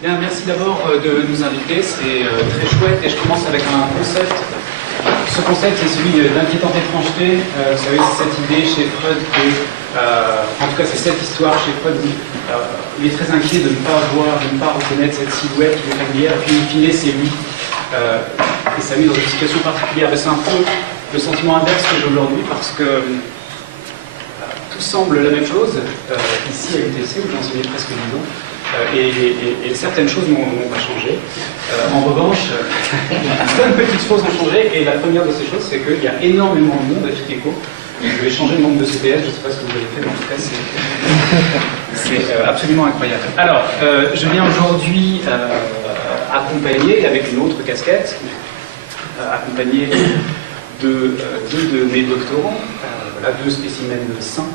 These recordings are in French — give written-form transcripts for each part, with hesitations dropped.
Bien, merci d'abord de nous inviter, c'est très chouette et je commence avec un concept. Ce concept, c'est celui d'inquiétante étrangeté. Vous savez, c'est cette idée chez Freud que, en tout cas, c'est cette histoire chez Freud où il est très inquiet de ne pas voir, de ne pas reconnaître cette silhouette qui est familière, et puis in fine, c'est lui. Et ça met dans une situation particulière. C'est un peu le sentiment inverse que j'ai aujourd'hui parce que tout semble la même chose ici à UTC, où j'ai enseigné presque 10 ans. Et certaines choses n'ont pas changé. En revanche, plein de petites choses ont changé, et la première de ces choses, c'est qu'il y a énormément de monde à FITECO. Je vais changer le nombre de CPS, je ne sais pas ce que vous avez fait, mais en tout cas, c'est absolument incroyable. Alors, je viens aujourd'hui accompagner, avec une autre casquette, accompagner deux de mes doctorants, voilà, 2 spécimens sains,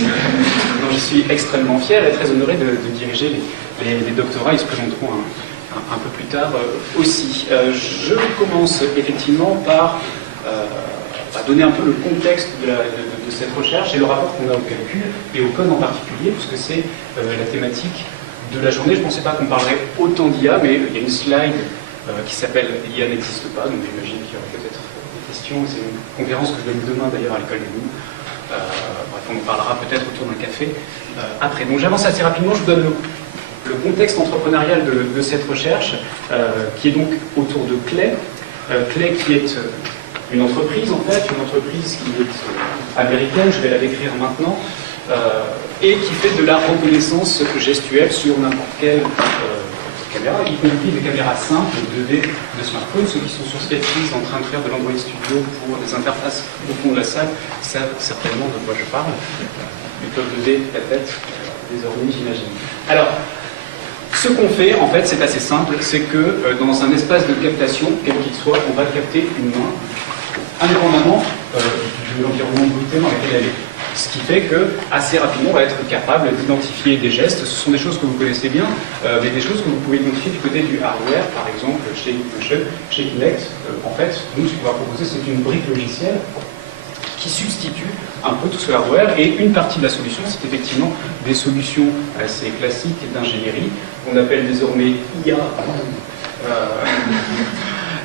dont je suis extrêmement fier et très honoré de diriger les doctorats. Ils se présenteront un peu plus tard aussi. Je commence effectivement par donner un peu le contexte de cette recherche et le rapport qu'on a au calcul et au code en particulier, puisque c'est la thématique de la journée. Je ne pensais pas qu'on parlerait autant d'IA, mais il y a une slide qui s'appelle « IA n'existe pas », donc j'imagine qu'il y aura peut-être des questions. C'est une conférence que je donne demain d'ailleurs à l'école des Mines. Bref, on en parlera peut-être autour d'un café après. Donc j'avance assez rapidement, je vous donne le contexte entrepreneurial de cette recherche, qui est donc autour de Clay. Clay qui est une entreprise en fait, une entreprise qui est américaine, je vais la décrire maintenant, et qui fait de la reconnaissance gestuelle sur n'importe quelle caméra, y compris des caméras simples 2D de smartphone. Ceux qui sont sur Sketchfeed en train de faire de l'Android Studio pour des interfaces au fond de la salle savent certainement de quoi je parle. Méthode 2D, la tête, désormais j'imagine. Alors, ce qu'on fait, en fait, c'est assez simple, c'est que dans un espace de captation, quel qu'il soit, on va capter une main, indépendamment de l'environnement bruté dans lequel elle est. Ce qui fait que, assez rapidement, on va être capable d'identifier des gestes. Ce sont des choses que vous connaissez bien, mais des choses que vous pouvez identifier du côté du hardware, par exemple, chez Motion, chez Kinect. En fait, nous, ce qu'on va proposer, c'est une brique logicielle qui substitue un peu tout ce hardware, et une partie de la solution, c'est effectivement des solutions assez classiques d'ingénierie, qu'on appelle désormais IA,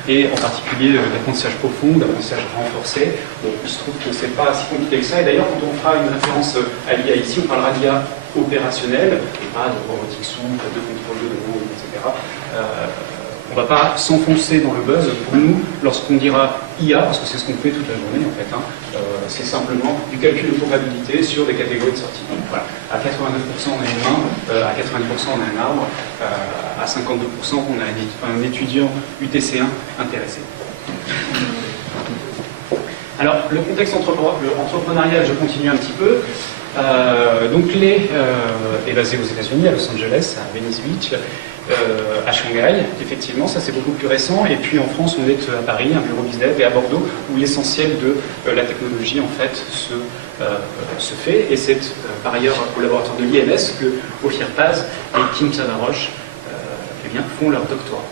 et en particulier d'apprentissage profond, d'apprentissage renforcé. Bon, il se trouve que c'est pas si compliqué que ça, et d'ailleurs, quand on fera une référence à l'IA ici, on parlera d'IA opérationnelle, et pas de robotique souple, de contrôle de volume, etc. On ne va pas s'enfoncer dans le buzz. Pour nous, lorsqu'on dira IA, parce que c'est ce qu'on fait toute la journée en fait, c'est simplement du calcul de probabilité sur des catégories de sortie. Donc voilà, à 89% on a une main, à 90% on a un arbre, à 52% on a un étudiant UTC1 intéressé. Alors, le contexte entrepreneurial, je continue un petit peu. Donc, Clay est basé aux États-Unis, à Los Angeles, à Venice Beach, à Shanghai, effectivement, ça c'est beaucoup plus récent. Et puis en France, on est à Paris, un bureau BizDev, et à Bordeaux, où l'essentiel de la technologie en fait se fait. Et c'est par ailleurs au laboratoire de l'INS que Ophir Paz et Kim Savaroche font leur doctorat.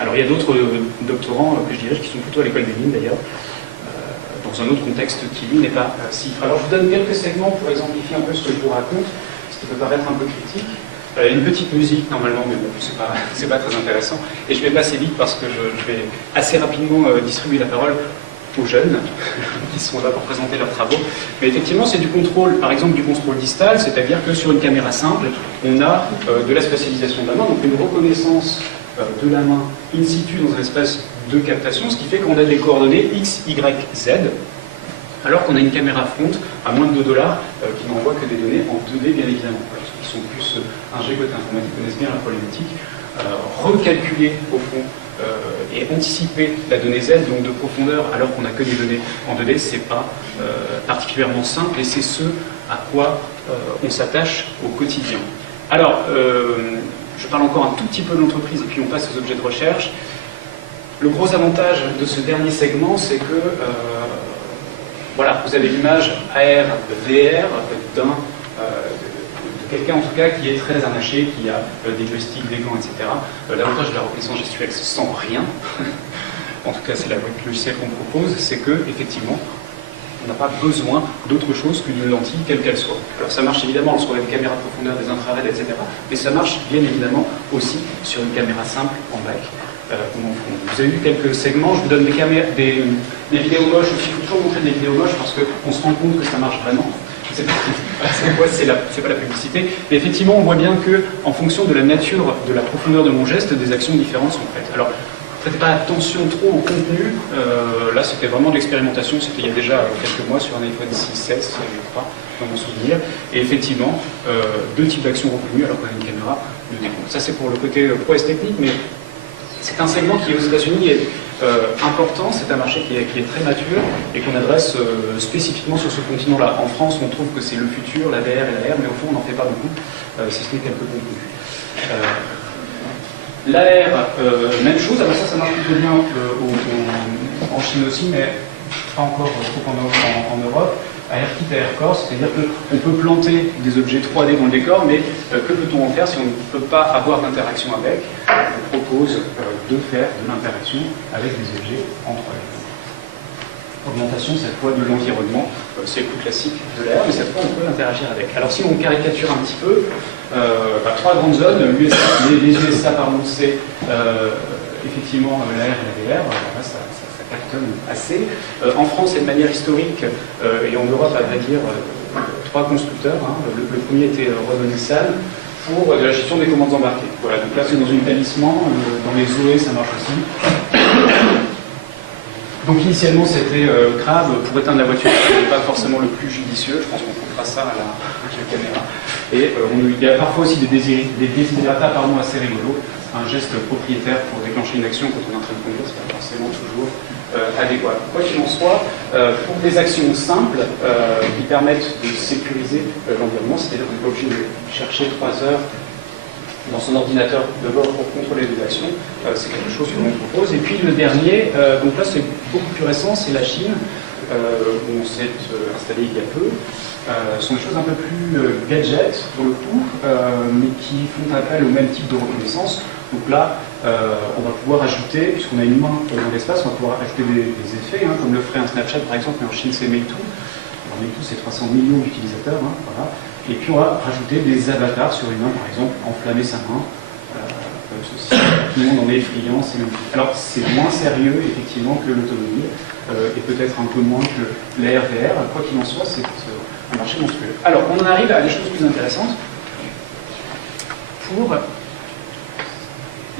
Alors il y a d'autres doctorants que je dirais qui sont plutôt à l'école des Mines d'ailleurs, dans un autre contexte qui lui n'est pas si. Alors je vous donne quelques segments pour exemplifier un peu ce que je vous raconte, ce qui peut paraître un peu critique. Une petite musique normalement, mais bon, c'est pas très intéressant. Et je vais passer vite parce que je vais assez rapidement distribuer la parole aux jeunes qui sont là pour présenter leurs travaux. Mais effectivement, c'est du contrôle, par exemple du contrôle distal, c'est-à-dire que sur une caméra simple, on a de la spatialisation de la main, donc une reconnaissance de la main in situ dans un espace de captation, ce qui fait qu'on a des coordonnées X, Y, Z, alors qu'on a une caméra front à moins de $2 qui n'envoie que des données en 2D, bien évidemment. Parce qu'ils sont plus ingé côté informatique, connaissent bien la problématique. Recalculer, au fond, et anticiper la donnée Z, donc de profondeur, alors qu'on n'a que des données en 2D, c'est pas particulièrement simple, et c'est ce à quoi on s'attache au quotidien. Alors, je parle encore un tout petit peu de l'entreprise, et puis on passe aux objets de recherche. Le gros avantage de ce dernier segment, c'est que voilà, vous avez l'image AR, VR de quelqu'un en tout cas qui est très harnaché, qui a des joysticks, des gants, etc. L'avantage de la reconnaissance gestuelle sans rien, en tout cas c'est la brique logicielle qu'on propose, c'est que effectivement On n'a pas besoin d'autre chose que d'une lentille, quelle qu'elle soit. Alors ça marche évidemment sur les caméras de profondeur, des infrareds, etc. Mais ça marche bien évidemment aussi sur une caméra simple en bac. Vous avez vu quelques segments, je vous donne des vidéos moches aussi. Il faut toujours montrer des vidéos moches parce qu'on se rend compte que ça marche vraiment. C'est pas la publicité. Mais effectivement, on voit bien que, en fonction de la nature, de la profondeur de mon geste, des actions différentes sont faites. Alors, faites pas attention trop au contenu. Là, c'était vraiment de l'expérimentation. C'était il y a déjà quelques mois sur un iPhone 6S, je crois, dans mon souvenir. Et effectivement, deux types d'actions reconnues, alors qu'on a une caméra de décompte. Ça, c'est pour le côté prouesse technique, mais c'est un segment qui, aux États-Unis, est important. C'est un marché qui est très mature et qu'on adresse spécifiquement sur ce continent-là. En France, on trouve que c'est le futur, la VR et la R, mais au fond, on n'en fait pas beaucoup, si ce n'est quelques contenus. L'AR, même chose. Alors ça marche plutôt bien en Chine aussi, mais pas encore trop en Europe. ARKit et ARCore, c'est-à-dire qu'on peut planter des objets 3D dans le décor, mais que peut-on en faire si on ne peut pas avoir d'interaction avec? On propose de faire de l'interaction avec des objets en 3D. Augmentation cette fois de l'environnement, c'est le plus classique de l'AR, mais cette fois on peut interagir avec. Alors si on caricature un petit peu, trois grandes zones, les USA, pardon, c'est effectivement l'AR et la VR, là, ça cartonne assez. En France, c'est de manière historique, et en Europe, à vrai dire, trois constructeurs. Le premier était Renault-Nissan, pour de la gestion des commandes embarquées. Voilà, donc là c'est dans une talisman, dans les Zoé ça marche aussi. Donc initialement c'était grave pour éteindre la voiture, ce n'est pas forcément le plus judicieux, je pense qu'on fera ça à la caméra. Et il y a parfois aussi des desiderata assez rigolos, un geste propriétaire pour déclencher une action quand on est en train de conduire, c'est pas forcément toujours adéquat. Quoi qu'il en soit, pour des actions simples qui permettent de sécuriser l'environnement, c'est-à-dire qu'on n'est pas obligé de chercher 3 heures dans son ordinateur de bord pour contrôler les actions, c'est quelque chose que l'on propose. Et puis le dernier, donc là c'est beaucoup plus récent, c'est la Chine, où on s'est installé il y a peu. Sont des choses un peu plus gadgets pour le coup, mais qui font appel au même type de reconnaissance. Donc là, on va pouvoir ajouter, puisqu'on a une main dans l'espace, on va pouvoir ajouter des effets, comme le ferait un Snapchat par exemple, mais en Chine c'est Meitu. Alors Meitu c'est 300 millions d'utilisateurs, voilà. Et puis on va rajouter des avatars sur une main, par exemple, enflammer sa main. Ceci, tout le monde en est friand, c'est même. Alors c'est moins sérieux effectivement que l'autonomie, et peut-être un peu moins que la RVR. Quoi qu'il en soit, c'est un marché monstrueux. Alors on en arrive à des choses plus intéressantes. Pour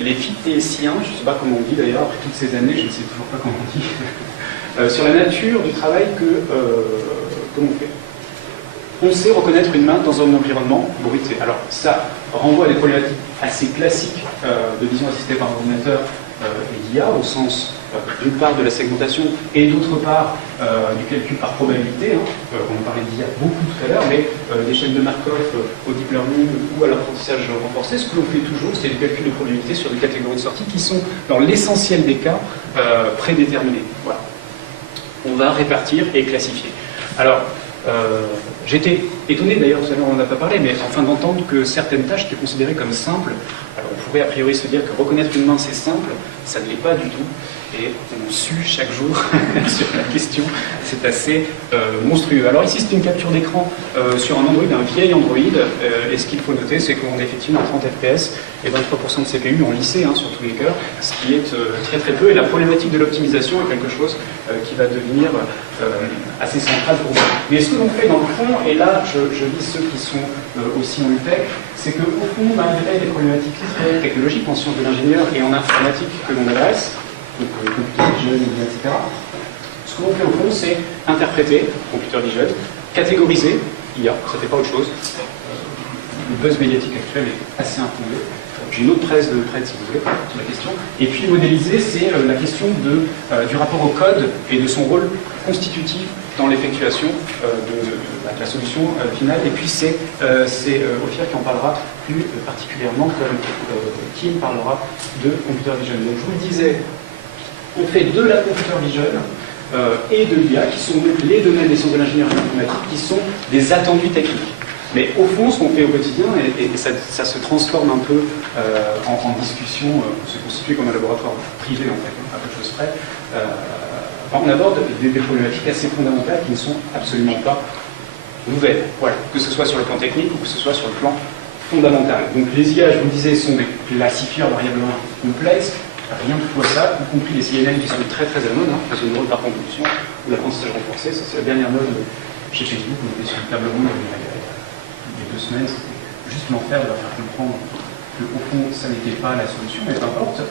les phytéciens, je ne sais pas comment on dit d'ailleurs, après toutes ces années, je ne sais toujours pas comment on dit, sur la nature du travail que l'on fait. On sait reconnaître une main dans un environnement bruité. Alors ça renvoie à des problématiques assez classiques de vision assistée par ordinateur et d'IA, au sens d'une part de la segmentation et d'autre part du calcul par probabilité. On en parlait d'IA beaucoup tout à l'heure, mais des chaînes de Markov au deep learning ou à l'apprentissage renforcé, ce que l'on fait toujours, c'est du calcul de probabilité sur des catégories de sortie qui sont, dans l'essentiel des cas, prédéterminées. Voilà. On va répartir et classifier. Alors, j'étais étonné, d'ailleurs, tout à l'heure on n'en a pas parlé, mais enfin d'entendre que certaines tâches étaient considérées comme simples. Alors on pourrait a priori se dire que reconnaître une main c'est simple, ça ne l'est pas du tout, et on sue chaque jour sur la question, c'est assez monstrueux. Alors ici c'est une capture d'écran sur un Android, un vieil Android, et ce qu'il faut noter c'est qu'on est effectivement à 30 fps et 23% de CPU en lycée sur tous les cœurs, ce qui est très très peu, et la problématique de l'optimisation est quelque chose qui va devenir assez central pour nous. Mais ce que l'on fait dans le fond, et là je lis ceux qui sont aussi en UTech, c'est qu'au fond, malgré les problématiques très technologiques en sciences de l'ingénieur et en informatique que l'on adresse, donc computer vision, etc., ce que l'on fait au fond, c'est interpréter, computer vision, catégoriser, IA, ça ne fait pas autre chose. Le buzz médiatique actuel est assez infondé. J'ai une autre presse de prête, si vous voulez, sur la question. Et puis modéliser, c'est la question du rapport au code et de son rôle constitutif dans l'effectuation de la solution finale. Et puis c'est Ophir qui en parlera plus particulièrement, comme Kim parlera de computer vision. Donc je vous le disais, on fait de la computer vision et de l'IA, qui sont les domaines des sciences de l'ingénierie informatique, qui sont des attendus techniques. Mais au fond, ce qu'on fait au quotidien, et ça se transforme un peu en discussion, on se constitue comme un laboratoire privé, en fait, à peu de choses près, on aborde des problématiques assez fondamentales qui ne sont absolument pas nouvelles, voilà, que ce soit sur le plan technique ou que ce soit sur le plan fondamental. Donc les IA, je vous le disais, sont des classifieurs variablement complexes, rien de fou à ça, y compris les CNN qui sont très très à la mode, réseau de neurones par convolution ou l'apprentissage renforcé, ça c'est la dernière mode chez Facebook, on était sur une table ronde il y a 2 semaines, c'était juste l'enfer de leur faire comprendre qu'au fond ça n'était pas la solution, mais peu importe.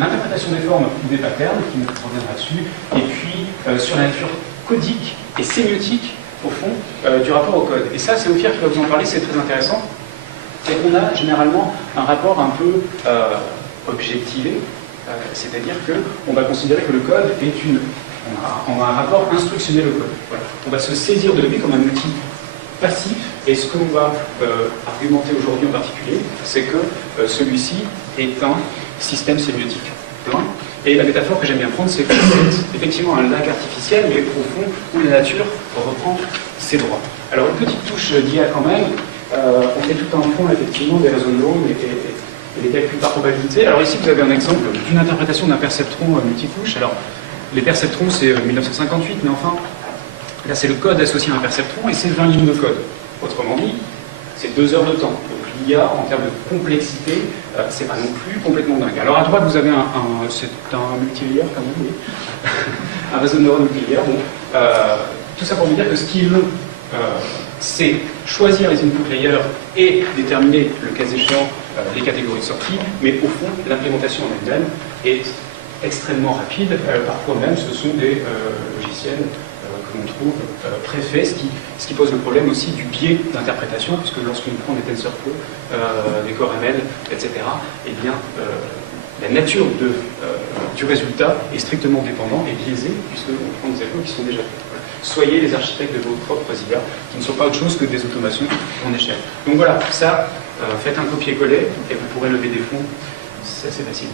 L'interprétation des formes ou des patterns, qui nous reviendra dessus, et puis sur la nature codique et sémiotique, au fond, du rapport au code. Et ça, c'est Ophir qui va vous en parler, c'est très intéressant. C'est qu'on a généralement un rapport un peu objectivé, c'est-à-dire qu'on va considérer que le code est une... On a un rapport instructionnel au code. Voilà. On va se saisir de lui comme un outil passif, et ce que l'on va argumenter aujourd'hui en particulier, c'est que celui-ci est un système sémiotique. Et la métaphore que j'aime bien prendre, c'est que c'est effectivement un lac artificiel, mais au fond, où la nature reprend ses droits. Alors une petite touche d'IA quand même, on fait tout un point effectivement des réseaux de neurones et des calculs par probabilité. Alors ici vous avez un exemple d'une interprétation d'un perceptron multicouche. Alors les perceptrons c'est 1958, mais enfin, là c'est le code associé à un perceptron et c'est 20 lignes de code. Autrement dit, c'est 2 heures de temps. Donc l'IA, en termes de complexité, c'est pas non plus complètement dingue. Alors à droite, vous avez c'est un multilayer quand même, oui. Un réseau de neurones multilayer. Bon, tout ça pour vous dire que ce qui est long, c'est choisir les input layers et déterminer, le cas échéant, les catégories de sortie, mais au fond, l'implémentation en elle-même est extrêmement rapide. Parfois même, ce sont des logiciels que l'on trouve préfaits, ce qui pose le problème aussi du biais d'interprétation, puisque lorsqu'on prend des TensorFlow, des Core ML, etc., eh bien, la nature du résultat est strictement dépendante et biaisée, puisqu'on prend des algos qui sont déjà faits. Voilà. Soyez les architectes de vos propres IA, qui ne sont pas autre chose que des automations en échelle. Donc voilà, ça, faites un copier-coller, et vous pourrez lever des fonds. C'est assez facile.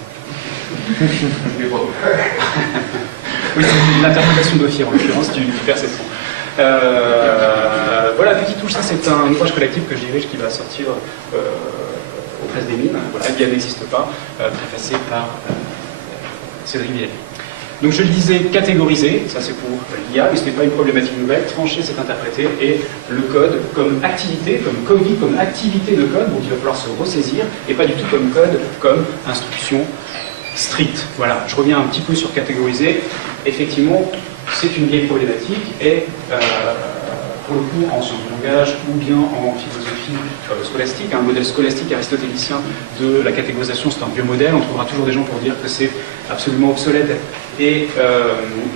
Mais bravo. Oui, c'est l'interprétation d'Ophir, en l'occurrence, du perceptron. Voilà, petite touche, ça c'est un ouvrage collectif que je dirige qui va sortir aux presses des mines. Voilà, l'IA n'existe pas, préfacé par Cédric Villani. Donc je le disais, catégoriser, ça c'est pour l'IA, mais ce n'est pas une problématique nouvelle, trancher c'est interpréter, et le code comme activité, comme coding, comme activité de code, donc il va falloir se ressaisir, et pas du tout comme code, comme instruction stricte. Voilà, je reviens un petit peu sur catégoriser. Effectivement, c'est une vieille problématique, et pour le coup, en sciences du langage ou bien en philosophie scolastique, un modèle scolastique aristotélicien de la catégorisation, c'est un vieux modèle, on trouvera toujours des gens pour dire que c'est absolument obsolète et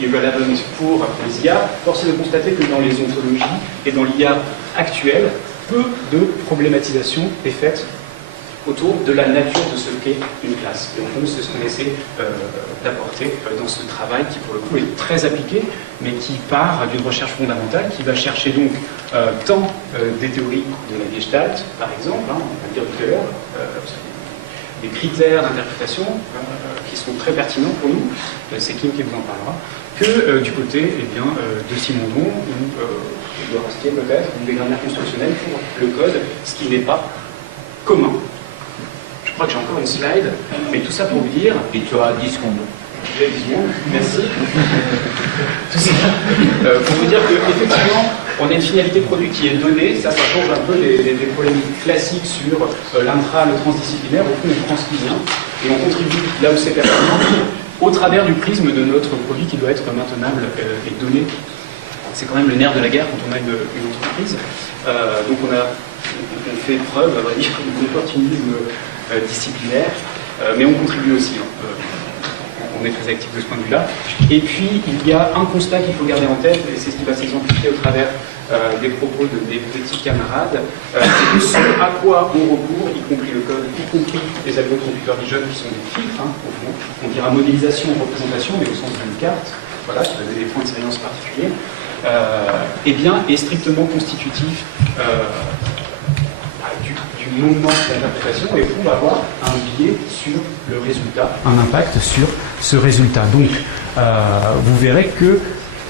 irrelevant pour les IA. Force est de constater que dans les ontologies et dans l'IA actuelle, peu de problématisation est faite autour de la nature de ce qu'est une classe. Et au fond, c'est ce qu'on essaie d'apporter dans ce travail qui, pour le coup, est très appliqué, mais qui part d'une recherche fondamentale, qui va chercher donc tant des théories de la Gestalt, par exemple, on va le dire tout à l'heure, des critères d'interprétation qui sont très pertinents pour nous, c'est Kim qui vous en parlera, que du côté eh bien, de Simondon, ou de Rastier peut-être, ou des grammaires constructionnelles pour le code, ce qui n'est pas commun. Je crois que j'ai encore une slide, mais tout ça pour vous dire... Et tu auras 10 secondes. J'ai 10 secondes, merci. Tout ça pour vous dire qu'effectivement, on a une finalité produit qui est donnée, ça change un peu des polémiques classiques sur l'intra, le transdisciplinaire, au fond on prend ce qui vient, et on contribue là où c'est pertinent, au travers du prisme de notre produit qui doit être maintenable et donné. C'est quand même le nerf de la guerre quand on a une entreprise. Donc on fait preuve, à vrai dire, d'opportunisme disciplinaire, mais on contribue aussi. On est très actif de ce point de vue-là. Et puis, il y a un constat qu'il faut garder en tête, et c'est ce qui va s'exemplifier au travers des propos des petits camarades, c'est que ce à quoi on recourt, y compris le code, y compris les algos de computer vision qui sont des filtres, au fond, on dira modélisation, représentation, mais au sens d'une carte, voilà, qui va donner des points de séance particuliers, eh bien, est strictement constitutif du moment d'interprétation, et on va avoir un biais sur le résultat, un impact sur ce résultat. Donc, vous verrez que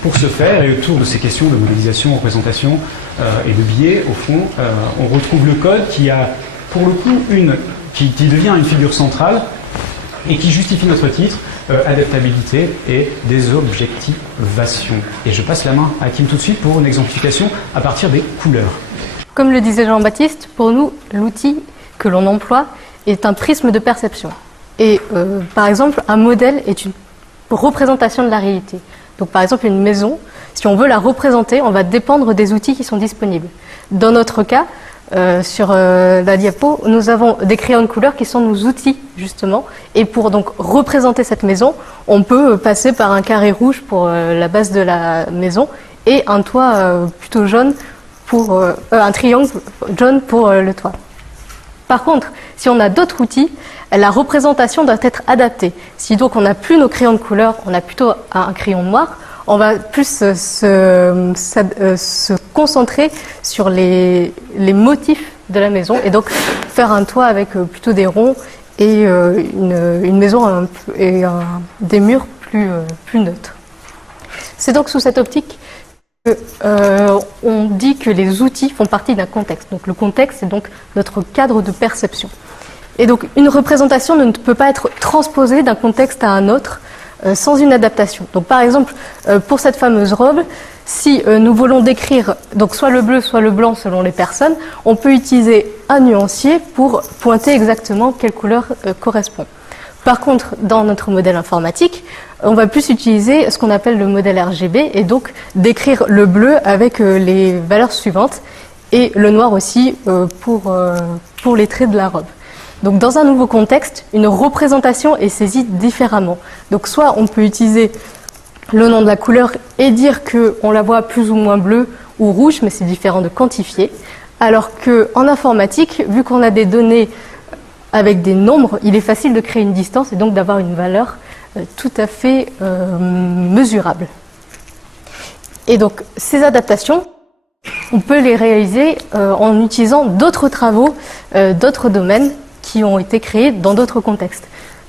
pour ce faire, et autour de ces questions de modélisation, représentation et de biais, au fond, on retrouve le code qui a, pour le coup, qui devient une figure centrale, et qui justifie notre titre, adaptabilité et désobjectivation. Et je passe la main à Kim tout de suite pour une exemplification à partir des couleurs. Comme le disait Jean-Baptiste, pour nous, l'outil que l'on emploie est un prisme de perception. Et par exemple, un modèle est une représentation de la réalité. Donc par exemple, une maison, si on veut la représenter, on va dépendre des outils qui sont disponibles. Dans notre cas, sur la diapo, nous avons des crayons de couleur qui sont nos outils, justement. Et pour donc représenter cette maison, on peut passer par un carré rouge pour la base de la maison et un toit plutôt jaune pour un triangle jaune pour le toit. Par contre, si on a d'autres outils, la représentation doit être adaptée. Si donc on n'a plus nos crayons de couleur, on a plutôt un crayon noir, on va plus se concentrer sur les motifs de la maison et donc faire un toit avec plutôt des ronds et une maison et des murs plus neutres. C'est donc sous cette optique on dit que les outils font partie d'un contexte. Donc le contexte, c'est donc notre cadre de perception. Et donc une représentation ne peut pas être transposée d'un contexte à un autre sans une adaptation. Donc par exemple, pour cette fameuse robe, si nous voulons décrire donc soit le bleu, soit le blanc selon les personnes, on peut utiliser un nuancier pour pointer exactement quelle couleur correspond. Par contre, dans notre modèle informatique, on va plus utiliser ce qu'on appelle le modèle RGB et donc décrire le bleu avec les valeurs suivantes et le noir aussi pour les traits de la robe. Donc dans un nouveau contexte, une représentation est saisie différemment. Donc soit on peut utiliser le nom de la couleur et dire qu'on la voit plus ou moins bleue ou rouge, mais c'est différent de quantifier. Alors qu'en informatique, vu qu'on a des données avec des nombres, il est facile de créer une distance et donc d'avoir une valeur tout à fait mesurable. Et donc ces adaptations, on peut les réaliser en utilisant d'autres travaux, d'autres domaines qui ont été créés dans d'autres contextes.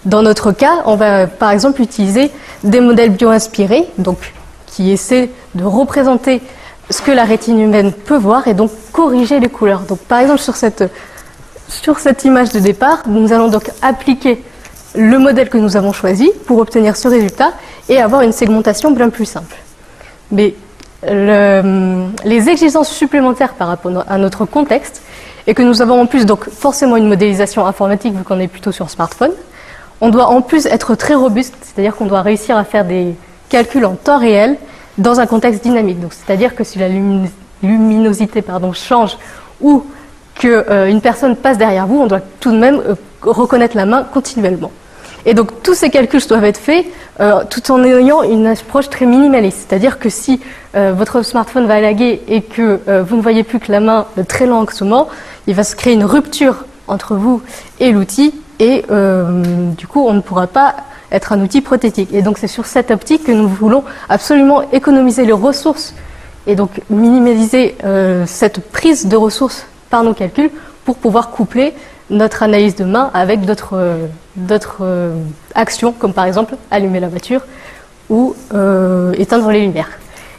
Dans notre cas, on va par exemple utiliser des modèles bio-inspirés, donc qui essaient de représenter ce que la rétine humaine peut voir et donc corriger les couleurs. Donc par exemple sur cette image de départ, nous allons donc appliquer le modèle que nous avons choisi pour obtenir ce résultat et avoir une segmentation bien plus simple. Mais les exigences supplémentaires par rapport à notre contexte et que nous avons en plus donc forcément une modélisation informatique vu qu'on est plutôt sur smartphone, on doit en plus être très robuste, c'est-à-dire qu'on doit réussir à faire des calculs en temps réel dans un contexte dynamique. Donc c'est-à-dire que si la luminosité change ou qu'une personne passe derrière vous, on doit tout de même reconnaître la main continuellement. Et donc tous ces calculs doivent être faits tout en ayant une approche très minimaliste. C'est-à-dire que si votre smartphone va laguer et que vous ne voyez plus que la main très lentement, il va se créer une rupture entre vous et l'outil et du coup on ne pourra pas être un outil prothétique. Et donc c'est sur cette optique que nous voulons absolument économiser les ressources et donc minimaliser cette prise de ressources par nos calculs pour pouvoir coupler notre analyse de main avec d'autres actions, comme par exemple allumer la voiture ou éteindre les lumières.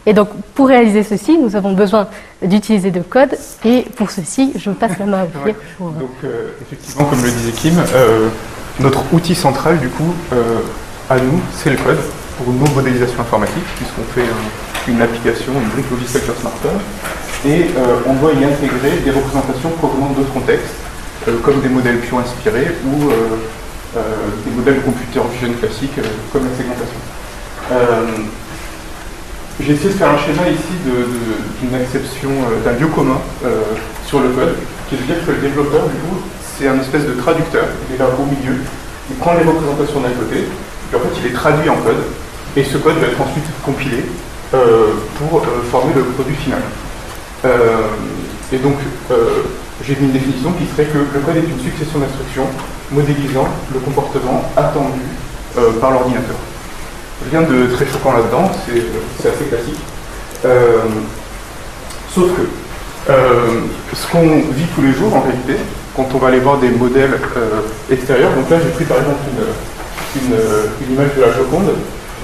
Et donc, pour réaliser ceci, nous avons besoin d'utiliser de code, et pour ceci, je passe la main à vous. Donc, effectivement, comme le disait Kim, notre outil central, du coup, à nous, c'est le code pour nos modélisations informatiques, puisqu'on fait une application, une brique logicielle sur smartphone, et on doit y intégrer des représentations provenant d'autres contextes, comme des modèles pure inspirés ou des modèles de computer vision classiques comme la segmentation. J'ai essayé de faire un schéma ici d'une acception d'un lieu commun sur le code, qui veut dire que le développeur, du coup, c'est un espèce de traducteur, il est là au milieu, il prend les représentations d'un côté, puis en fait il les traduit en code, et ce code va être ensuite compilé pour former le produit final. Et donc, j'ai mis une définition qui serait que le code est une succession d'instructions modélisant le comportement attendu par l'ordinateur. Rien de très choquant là-dedans, c'est assez classique. Sauf que ce qu'on vit tous les jours en réalité, quand on va aller voir des modèles extérieurs, donc là j'ai pris par exemple une image de la Joconde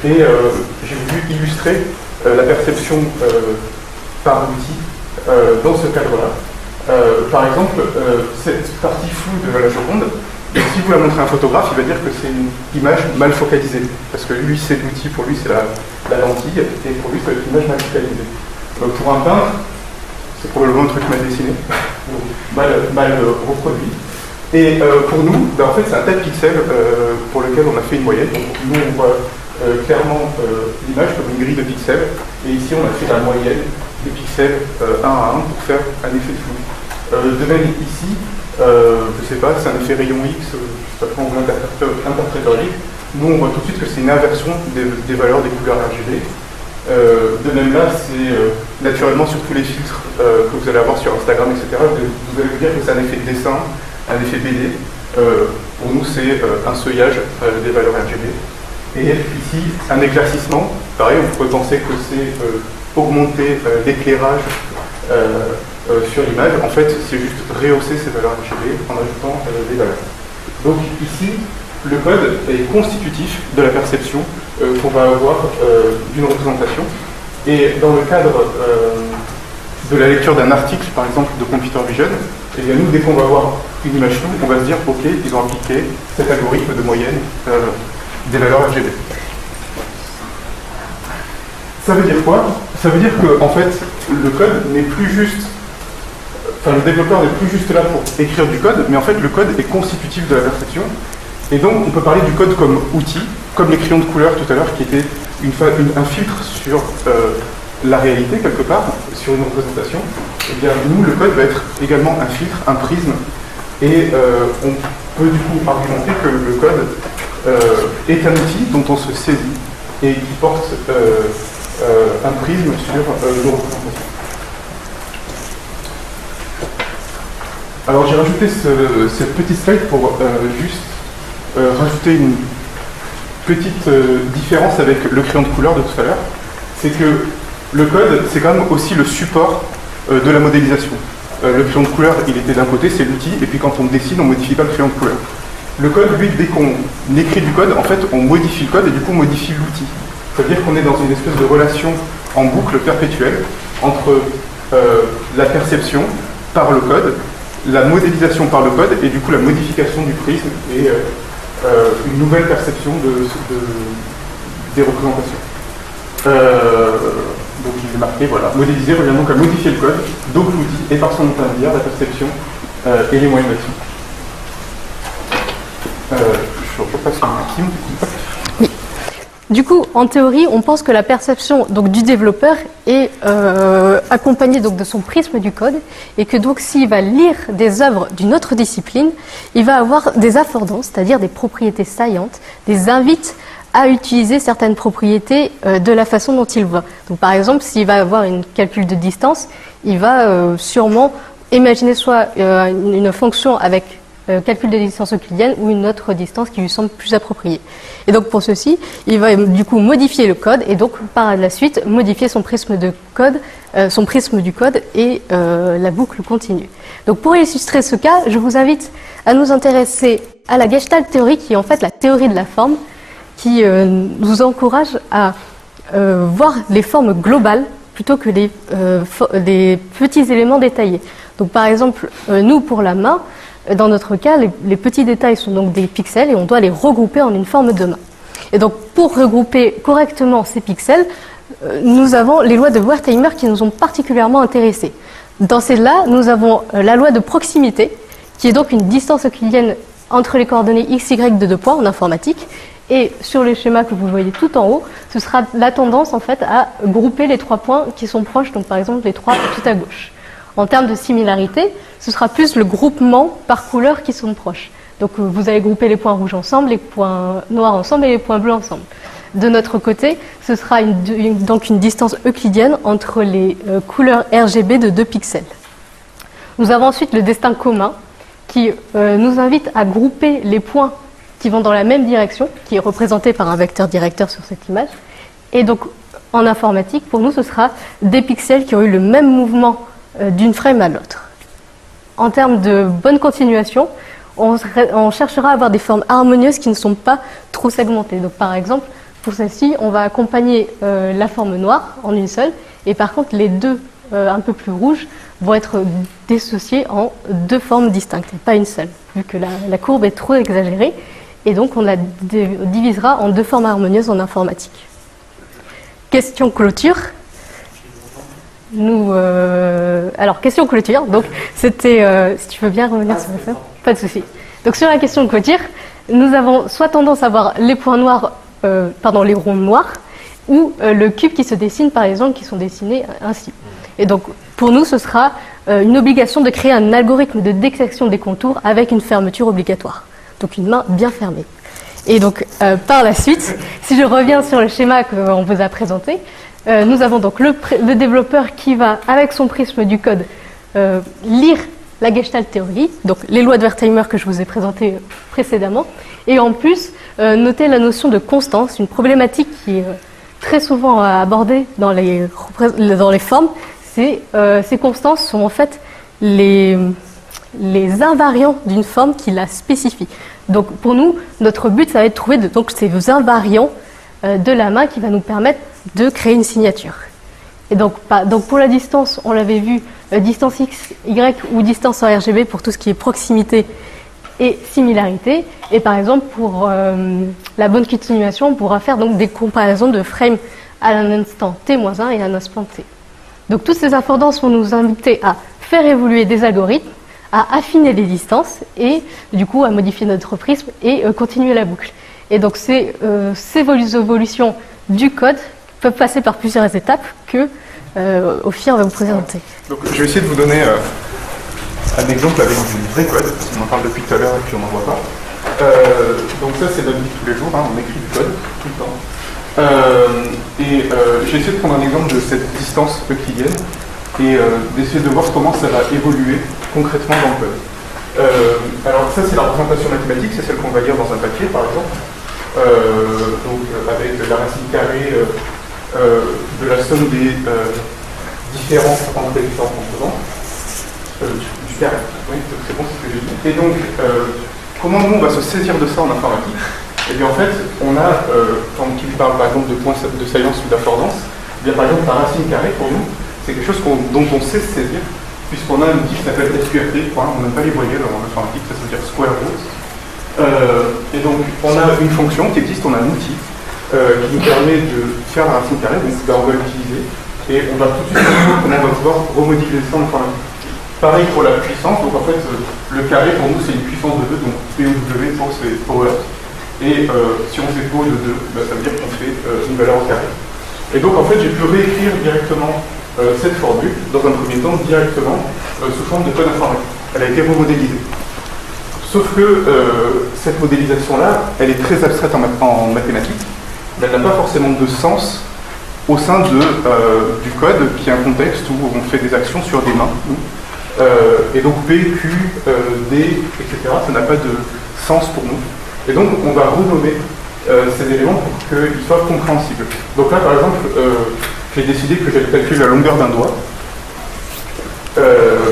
et j'ai voulu illustrer la perception par l'outil dans ce cadre-là. Par exemple, cette partie floue de la Joconde, Et si vous la montrez à un photographe, il va dire que c'est une image mal focalisée. Parce que lui, c'est l'outil, pour lui, c'est la lentille, et pour lui, c'est une image mal focalisée. Donc pour un peintre, c'est probablement un truc mal dessiné, mal reproduit. Et pour nous, en fait, c'est un tas de pixels pour lequel on a fait une moyenne. Donc nous, on voit clairement l'image comme une grille de pixels. Et ici, on a fait la moyenne des pixels un à un pour faire un effet de flou. De même ici, je ne sais pas, c'est un effet rayon X, je ne sais pas comment on l'interpréterait. Nous, on voit tout de suite que c'est une inversion des valeurs des couleurs RGB. De même là, c'est naturellement sur tous les filtres que vous allez avoir sur Instagram, etc. Vous allez vous dire que c'est un effet de dessin, un effet BD. Pour nous, c'est un seuillage des valeurs RGB. Et ici, un éclaircissement. Pareil, on pourrait penser que c'est augmenter l'éclairage sur l'image. En fait, c'est juste rehausser ces valeurs RGB en ajoutant des valeurs. Donc ici, le code est constitutif de la perception qu'on va avoir d'une représentation. Et dans le cadre de la lecture d'un article, par exemple, de Computer Vision, eh bien, nous, dès qu'on va avoir une image floue, on va se dire, OK, ils ont appliqué cet algorithme de moyenne des valeurs RGB. Ça veut dire quoi? Ça veut dire que, en fait, le code n'est plus juste... Enfin, le développeur n'est plus juste là pour écrire du code, mais en fait, le code est constitutif de la perception. Et donc, on peut parler du code comme outil, comme les crayons de couleur tout à l'heure, qui était un filtre sur la réalité, quelque part, sur une représentation. Eh bien, nous, le code va être également un filtre, un prisme, et on peut du coup argumenter que le code est un outil dont on se saisit et qui porte un prisme sur nos représentations. Alors, j'ai rajouté cette petite slide pour juste rajouter une petite différence avec le crayon de couleur de tout à l'heure. C'est que le code, c'est quand même aussi le support de la modélisation. Le crayon de couleur, il était d'un côté, c'est l'outil, et puis quand on dessine, on ne modifie pas le crayon de couleur. Le code, lui, dès qu'on écrit du code, en fait, on modifie le code et du coup, on modifie l'outil. C'est-à-dire qu'on est dans une espèce de relation en boucle perpétuelle entre la perception par le code, la modélisation par le code, et du coup, la modification du prisme et une nouvelle perception des représentations. Donc il est marqué, voilà, modéliser revient donc à modifier le code, donc l'outil, et par son intermédiaire, la perception et les moyens d'action. Je repasse sur Kim. Oui. Du coup, en théorie, on pense que la perception donc, du développeur est accompagnée donc, de son prisme du code, et que donc s'il va lire des œuvres d'une autre discipline, il va avoir des affordances, c'est-à-dire des propriétés saillantes, des invites à utiliser certaines propriétés de la façon dont il voit. Donc, par exemple, s'il va avoir une calcul de distance, il va sûrement imaginer soit une fonction avec calcul de distance euclidienne ou une autre distance qui lui semble plus appropriée. Et donc pour ceci, il va du coup modifier le code et donc par la suite modifier son prisme de code, son prisme du code et la boucle continue. Donc pour illustrer ce cas, je vous invite à nous intéresser à la Gestalt théorie qui est en fait la théorie de la forme qui nous encourage à voir les formes globales plutôt que les petits éléments détaillés. Donc par exemple, nous pour la main, dans notre cas, les petits détails sont donc des pixels et on doit les regrouper en une forme de main. Et donc pour regrouper correctement ces pixels, nous avons les lois de Wertheimer qui nous ont particulièrement intéressés. Dans celles-là, nous avons la loi de proximité, qui est donc une distance euclidienne entre les coordonnées x, y de deux points en informatique. Et sur les schémas que vous voyez tout en haut, ce sera la tendance en fait à grouper les trois points qui sont proches, donc par exemple les trois tout à gauche. En termes de similarité, ce sera plus le groupement par couleur qui sont proches. Donc vous allez grouper les points rouges ensemble, les points noirs ensemble et les points bleus ensemble. De notre côté, ce sera donc une distance euclidienne entre les couleurs RGB de 2 pixels. Nous avons ensuite le destin commun qui nous invite à grouper les points qui vont dans la même direction, qui est représenté par un vecteur directeur sur cette image. Et donc en informatique, pour nous, ce sera des pixels qui ont eu le même mouvement d'une frame à l'autre. En termes de bonne continuation, on cherchera à avoir des formes harmonieuses qui ne sont pas trop segmentées. Donc par exemple, pour celle-ci, on va accompagner la forme noire en une seule, et par contre les deux un peu plus rouges vont être dissociées en deux formes distinctes, et pas une seule, vu que la courbe est trop exagérée, et donc on la divisera en deux formes harmonieuses en informatique. Question clôture. Alors, question clôture, donc c'était, si tu veux bien revenir sur ça, pas de souci. Donc sur la question de clôture, nous avons soit tendance à voir les points noirs, les ronds noirs, ou le cube qui se dessine par exemple, qui sont dessinés ainsi. Et donc pour nous, ce sera une obligation de créer un algorithme de détection des contours avec une fermeture obligatoire. Donc une main bien fermée. Et donc par la suite, si je reviens sur le schéma qu'on vous a présenté, nous avons donc le développeur qui va, avec son prisme du code, lire la Gestalt théorie, donc les lois de Wertheimer que je vous ai présentées précédemment, et en plus noter la notion de constance, une problématique qui est très souvent abordée dans les formes. Ces constances sont en fait les invariants d'une forme qui la spécifie. Donc pour nous, notre but, ça va être de trouver ces invariants de la main qui va nous permettre de créer une signature. Et donc pour la distance, on l'avait vu, distance x, y ou distance en RGB pour tout ce qui est proximité et similarité. Et par exemple, pour la bonne continuation, on pourra faire donc des comparaisons de frames à un instant t-1 et à un instant t. Donc toutes ces affordances vont nous inviter à faire évoluer des algorithmes, à affiner des distances et du coup à modifier notre prisme et continuer la boucle. Et donc ces évolutions du code peuvent passer par plusieurs étapes que Ophir va vous présenter. Donc je vais essayer de vous donner un exemple avec du vrai code, parce qu'on en parle depuis tout à l'heure et puis on n'en voit pas. Donc ça c'est notre vie tous les jours, on écrit du code tout le temps. J'ai essayé de prendre un exemple de cette distance euclidienne et d'essayer de voir comment ça va évoluer concrètement dans le code. Alors ça c'est la représentation mathématique, c'est celle qu'on va lire dans un papier par exemple, avec la racine carrée de la somme des différences entre les différents composants du carré. Oui, c'est bon, c'est ce que j'ai dit. Et donc, comment nous on va se saisir de ça en informatique? Eh bien en fait, on a, quand on parle par exemple de points de salience ou d'affordance, eh bien par exemple la racine carrée pour nous, c'est quelque chose dont on sait se saisir, puisqu'on a un outil qui s'appelle SQRT, on n'aime pas les voyelles en informatique, ça veut dire square root. Et donc on a une fonction qui existe, on a un outil qui nous permet de faire la racine carrée, donc on va l'utiliser, et on va tout de suite voir comment on va pouvoir remodéliser ça en informatique. Pareil pour la puissance, donc en fait le carré pour nous c'est une puissance de 2, donc POW pour c'est power. Et si on fait PO de 2, ça veut dire qu'on fait une valeur au carré. Et donc en fait j'ai pu réécrire directement cette formule, dans un premier temps, directement sous forme de code informatique. Elle a été remodélisée. Sauf que cette modélisation-là, elle est très abstraite en mathématiques, mais elle n'a pas forcément de sens au sein du code, qui est un contexte où on fait des actions sur des mains. Et donc P, Q, D, etc., ça n'a pas de sens pour nous. Et donc on va renommer ces éléments pour qu'ils soient compréhensibles. Donc là, par exemple, j'ai décidé que j'allais calculer la longueur d'un doigt,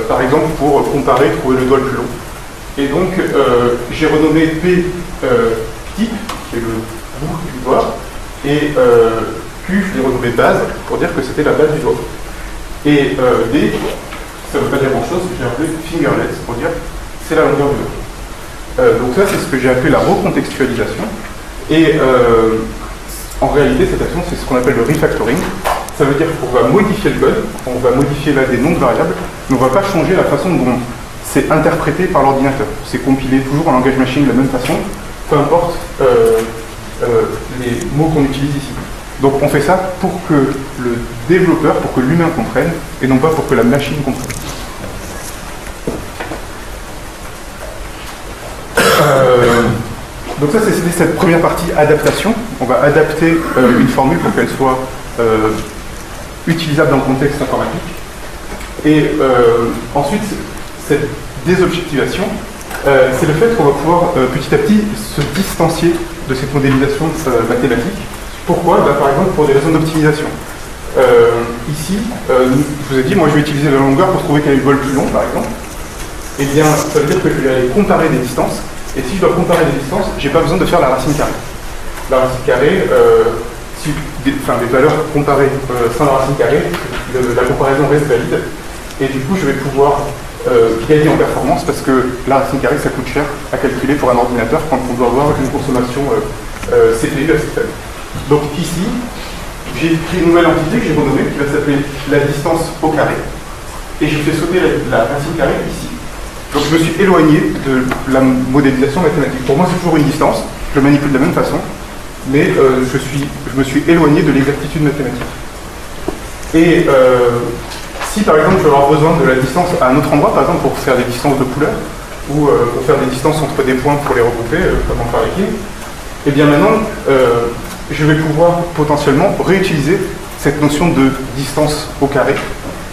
par exemple pour comparer, trouver le doigt le plus long. Et donc j'ai renommé P type, qui est le bout du doigt, et Q, je l'ai renommé base, pour dire que c'était la base du doigt. Et D, ça ne veut pas dire grand chose, j'ai appelé fingerless, pour dire c'est la longueur du doigt. Donc ça, c'est ce que j'ai appelé la recontextualisation. Et en réalité, cette action, c'est ce qu'on appelle le refactoring. Ça veut dire qu'on va modifier le code, on va modifier là des noms de variables, mais on ne va pas changer la façon dont c'est interprété par l'ordinateur. C'est compilé toujours en langage machine de la même façon, peu importe les mots qu'on utilise ici. Donc on fait ça pour que le développeur, pour que l'humain comprenne, et non pas pour que la machine comprenne. Donc ça, c'était cette première partie adaptation. On va adapter une formule pour qu'elle soit utilisable dans le contexte informatique. Et ensuite, cette désobjectivation, c'est le fait qu'on va pouvoir petit à petit se distancier de cette modélisation mathématique. Pourquoi? Par exemple, pour des raisons d'optimisation. Ici, je vous ai dit, moi je vais utiliser la longueur pour trouver quel est le vol plus long, par exemple. Eh bien, ça veut dire que je vais aller comparer des distances. Et si je dois comparer des distances, je n'ai pas besoin de faire la racine carrée. La racine carrée, des valeurs comparées sans la racine carrée, la comparaison reste valide. et du coup je vais pouvoir gagner en performance parce que la racine carrée ça coûte cher à calculer pour un ordinateur quand on doit avoir une consommation CPU assez faible. Donc ici, j'ai créé une nouvelle entité que j'ai renommée qui va s'appeler la distance au carré, et je fais sauter la racine carrée ici. Donc je me suis éloigné de la modélisation mathématique. Pour moi c'est toujours une distance, je le manipule de la même façon, mais je me suis éloigné de l'exactitude mathématique. Et si par exemple je vais avoir besoin de la distance à un autre endroit, par exemple pour faire des distances de couleur, ou pour faire des distances entre des points pour les regrouper, comme en Faraday, et bien maintenant je vais pouvoir potentiellement réutiliser cette notion de distance au carré,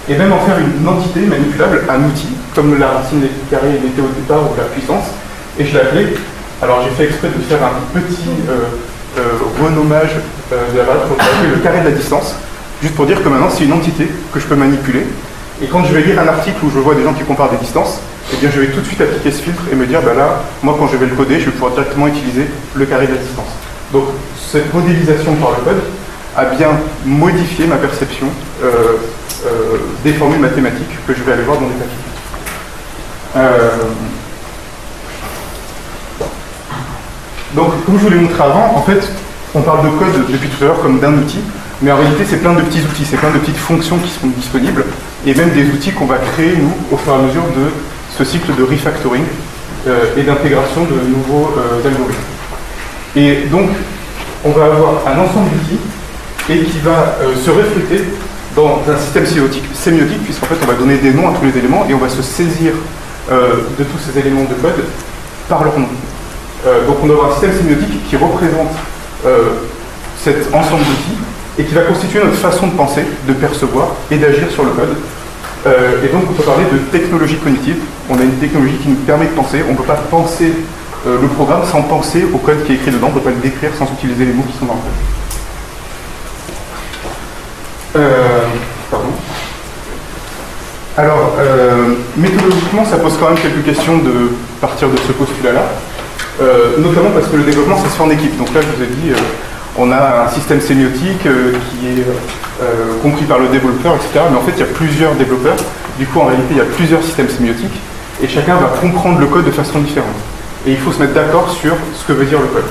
et même en faire une entité manipulable, un outil, comme la racine carrée était au départ, ou la puissance, et je l'ai appelé, alors j'ai fait exprès de faire un petit renommage de la variable pour appeler le carré de la distance, juste pour dire que maintenant c'est une entité que je peux manipuler, et quand je vais lire un article où je vois des gens qui comparent des distances, eh bien je vais tout de suite appliquer ce filtre et me dire, bah là, moi quand je vais le coder, je vais pouvoir directement utiliser le carré de la distance. Donc cette modélisation par le code a bien modifié ma perception des formules mathématiques que je vais aller voir dans les papiers. Donc, comme je vous l'ai montré avant, en fait, on parle de code depuis tout à l'heure comme d'un outil, mais en réalité, c'est plein de petits outils, c'est plein de petites fonctions qui sont disponibles, et même des outils qu'on va créer, nous, au fur et à mesure de ce cycle de refactoring et d'intégration de nouveaux algorithmes. Et donc, on va avoir un ensemble d'outils, et qui va se refléter dans un système sémiotique, puisqu'en fait, on va donner des noms à tous les éléments, et on va se saisir de tous ces éléments de code par leur nom. Donc on va avoir un système sémiotique qui représente cet ensemble d'outils et qui va constituer notre façon de penser, de percevoir et d'agir sur le code. Et donc on peut parler de technologie cognitive. On a une technologie qui nous permet de penser. On ne peut pas penser le programme sans penser au code qui est écrit dedans. On ne peut pas le décrire sans utiliser les mots qui sont dans le code. Pardon. Alors, méthodologiquement, ça pose quand même quelques questions de partir de ce postulat-là. Notamment parce que le développement, ça se fait en équipe. Donc là, je vous ai dit, on a un système sémiotique qui est compris par le développeur, etc. Mais en fait, il y a plusieurs développeurs. Du coup, en réalité, il y a plusieurs systèmes sémiotiques. Et chacun va comprendre le code de façon différente. Et il faut se mettre d'accord sur ce que veut dire le code.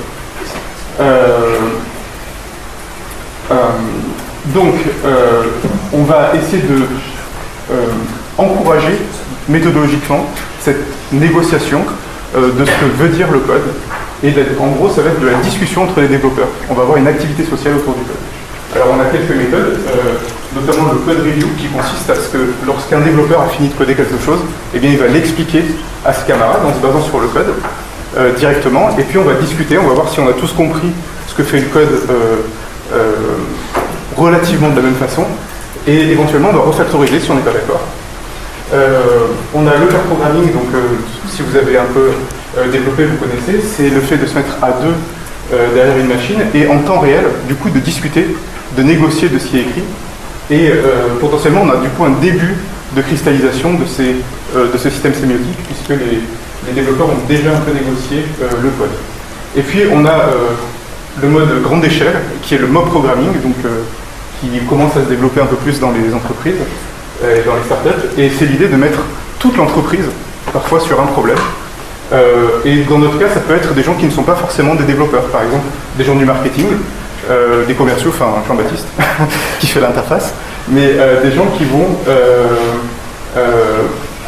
Donc, on va essayer de encourager méthodologiquement cette négociation de ce que veut dire le code. Et en gros, ça va être de la discussion entre les développeurs. On va avoir une activité sociale autour du code. Alors, on a quelques méthodes, notamment le code review, qui consiste à ce que lorsqu'un développeur a fini de coder quelque chose, eh bien, il va l'expliquer à ses camarades en se basant sur le code directement. Et puis, on va discuter, on va voir si on a tous compris ce que fait le code relativement de la même façon. Et éventuellement, on va refactoriser si on n'est pas d'accord. On a le pair programming, donc si vous avez un peu développé, vous connaissez, c'est le fait de se mettre à deux derrière une machine et en temps réel, du coup, de discuter, de négocier de ce qui est écrit. Et potentiellement, on a du coup un début de cristallisation de ce système sémiotique, puisque les développeurs ont déjà un peu négocié le code. Et puis, on a le mode grande échelle, qui est le mob programming, donc qui commence à se développer un peu plus dans les entreprises, dans les startups, et c'est l'idée de mettre toute l'entreprise, parfois sur un problème. Et dans notre cas, ça peut être des gens qui ne sont pas forcément des développeurs, par exemple des gens du marketing, des commerciaux, enfin Jean-Baptiste, qui fait l'interface, mais des gens qui vont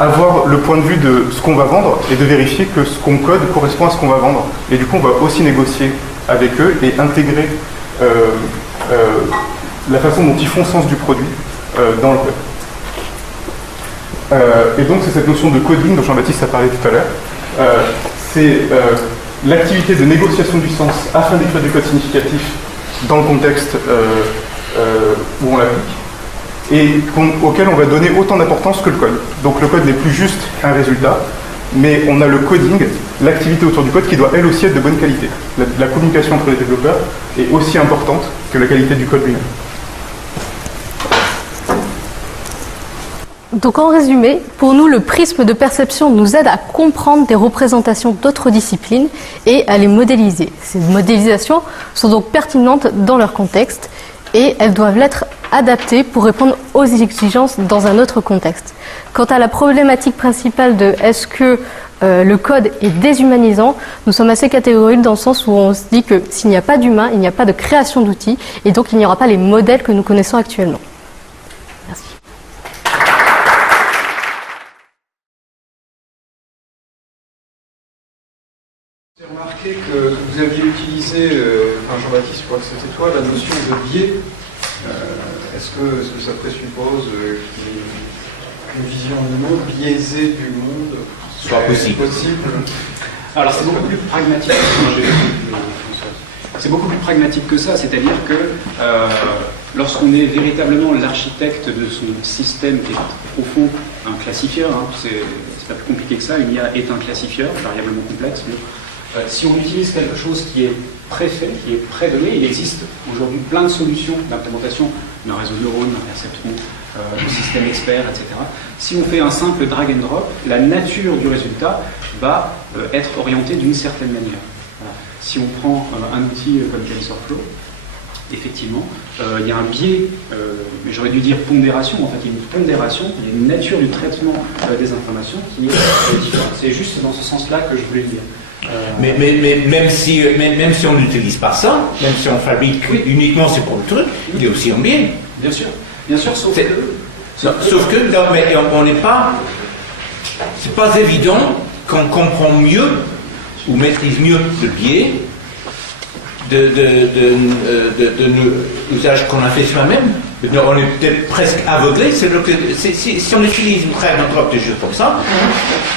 avoir le point de vue de ce qu'on va vendre et de vérifier que ce qu'on code correspond à ce qu'on va vendre. Et du coup, on va aussi négocier avec eux et intégrer la façon dont ils font sens du produit dans le code. Et donc c'est cette notion de coding dont Jean-Baptiste a parlé tout à l'heure. C'est l'activité de négociation du sens afin d'écrire du code significatif dans le contexte où on l'applique et auquel on va donner autant d'importance que le code. Donc le code n'est plus juste un résultat, mais on a le coding, l'activité autour du code qui doit elle aussi être de bonne qualité. La communication entre les développeurs est aussi importante que la qualité du code lui-même. Donc en résumé, pour nous, le prisme de perception nous aide à comprendre des représentations d'autres disciplines et à les modéliser. Ces modélisations sont donc pertinentes dans leur contexte et elles doivent l'être adapté pour répondre aux exigences dans un autre contexte. Quant à la problématique principale de est-ce que le code est déshumanisant, nous sommes assez catégoriques dans le sens où on se dit que s'il n'y a pas d'humain, il n'y a pas de création d'outils et donc il n'y aura pas les modèles que nous connaissons actuellement. Merci. J'ai remarqué que vous aviez utilisé, Jean-Baptiste, je crois que c'était toi, la notion de biais. Est-ce que ça présuppose qu'une vision non biaisée du monde soit possible? Alors c'est beaucoup plus pragmatique. C'est beaucoup plus pragmatique que ça, c'est-à-dire que lorsqu'on est véritablement l'architecte de son système, qui est au fond un classifieur, hein, c'est pas plus compliqué que ça, une IA est un classifieur, variablement complexe, mais si on utilise quelque chose qui est préfait, qui est prédonné, il existe aujourd'hui plein de solutions d'implémentation d'un réseau de neurones, d'un perceptron, de système expert, etc. Si on fait un simple drag and drop, la nature du résultat va être orientée d'une certaine manière. Voilà. Si on prend un outil comme TensorFlow, effectivement, il y a un biais, mais j'aurais dû dire pondération, en fait il y a une pondération, il y a une nature du traitement des informations qui est différente. C'est juste dans ce sens-là que je voulais le dire. Mais même si on n'utilise pas ça, même si on fabrique uniquement c'est pour le truc, il est aussi en biais. Bien sûr, sauf que non, mais on n'est pas. C'est pas évident qu'on comprend mieux ou maîtrise mieux le biais de l'usage qu'on a fait soi-même. On est peut-être presque aveuglé. Si on utilise une drag and drop, des choses comme ça,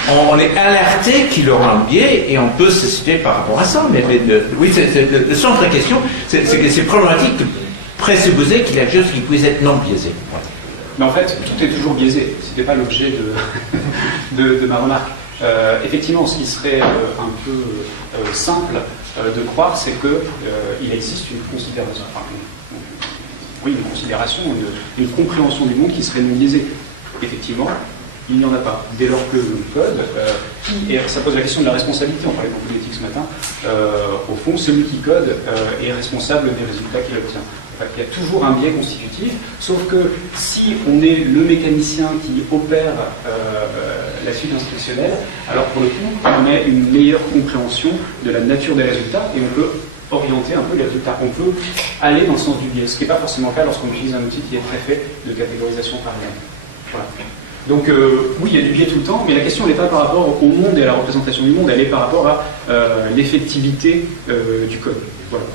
on est alerté qu'il aura un biais et on peut se citer par rapport à ça. Oui, le centre de la question, c'est que c'est problématique de présupposer qu'il y a quelque chose qui puisse être non biaisé. Voilà. Mais en fait, tout est toujours biaisé. Ce n'était pas l'objet de ma remarque. Effectivement, ce qui serait un peu simple de croire, c'est qu'il existe une considération, une considération, une compréhension du monde qui serait non biaisée. Effectivement, il n'y en a pas. Dès lors que le code, et ça pose la question de la responsabilité, on parlait beaucoup d'éthique ce matin, au fond, celui qui code est responsable des résultats qu'il obtient. Il y a toujours un biais constitutif, sauf que si on est le mécanicien qui opère la suite instructionnelle, alors pour le coup, on a une meilleure compréhension de la nature des résultats et on peut orienter un peu les résultats. On peut aller dans le sens du biais, ce qui n'est pas forcément le cas lorsqu'on utilise un outil qui est très fait de catégorisation par lien. Voilà. Donc oui, il y a du biais tout le temps, mais la question n'est pas par rapport au monde et à la représentation du monde, elle est par rapport à l'effectivité du code. Voilà.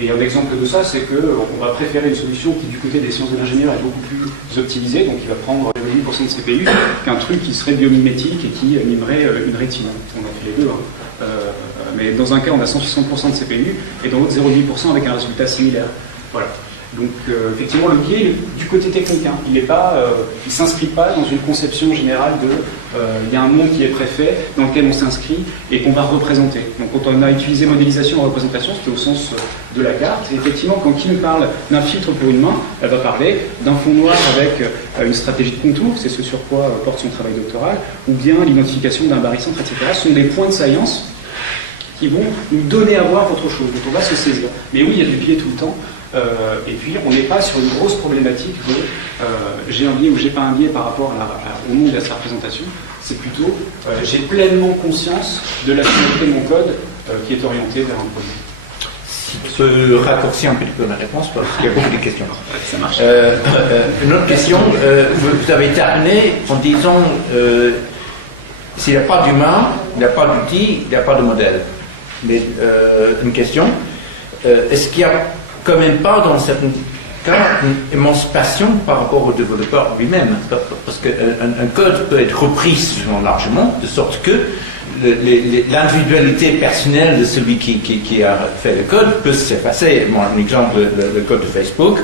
Et un exemple de ça, c'est qu'on va préférer une solution qui, du côté des sciences de l'ingénieur, est beaucoup plus optimisée, donc il va prendre 8% de CPU, qu'un truc qui serait biomimétique et qui mimerait une rétine. On a fait les deux, hein. Mais dans un cas, on a 160% de CPU, et dans l'autre, 0,8% avec un résultat similaire. Voilà. Donc, effectivement, le biais du côté technique, hein, il ne s'inscrit pas dans une conception générale de il y a un monde qui est préfet, dans lequel on s'inscrit et qu'on va représenter. Donc, quand on a utilisé modélisation en représentation, c'était au sens de la carte. Et effectivement, quand Kim parle d'un filtre pour une main, elle va parler d'un fond noir avec une stratégie de contour, c'est ce sur quoi porte son travail doctoral, ou bien l'identification d'un barycentre, etc. Ce sont des points de science qui vont nous donner à voir autre chose. Donc, on va se saisir. Mais oui, il y a du biais tout le temps. Et puis, on n'est pas sur une grosse problématique de j'ai un biais ou j'ai pas un biais par rapport au monde et à sa représentation. C'est plutôt j'ai pleinement conscience de la finalité de mon code qui est orienté vers un produit. Si tu peux raccourcir un petit peu ma réponse parce qu'il y a beaucoup de questions. Ça marche. Une autre question. Vous avez terminé en disant s'il n'y a pas d'humain, il n'y a pas d'outil, il n'y a pas de modèle. Mais une question. Est-ce qu'il y a quand même pas dans certains cas une émancipation par rapport au développeur lui-même, parce qu'un code peut être repris suffisamment largement, de sorte que l'individualité personnelle de celui qui a fait le code peut s'effacer. Bon, un exemple, le code de Facebook,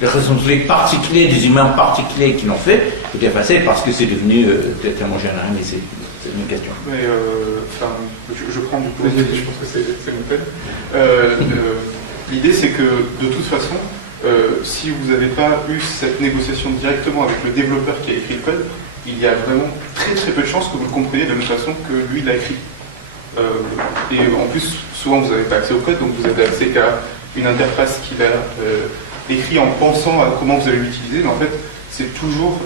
les responsabilités particulières des humains particuliers qui l'ont fait est effacé parce que c'est devenu tellement généralisé. C'est une question. Mais, je prends du coup, je pense que c'est mon peine. L'idée, c'est que de toute façon, si vous n'avez pas eu cette négociation directement avec le développeur qui a écrit le code, il y a vraiment très très peu de chances que vous le compreniez de la même façon que lui l'a écrit. Et en plus, souvent vous n'avez pas accès au code, donc vous avez accès qu'à une interface qu'il a écrit en pensant à comment vous allez l'utiliser, mais en fait c'est toujours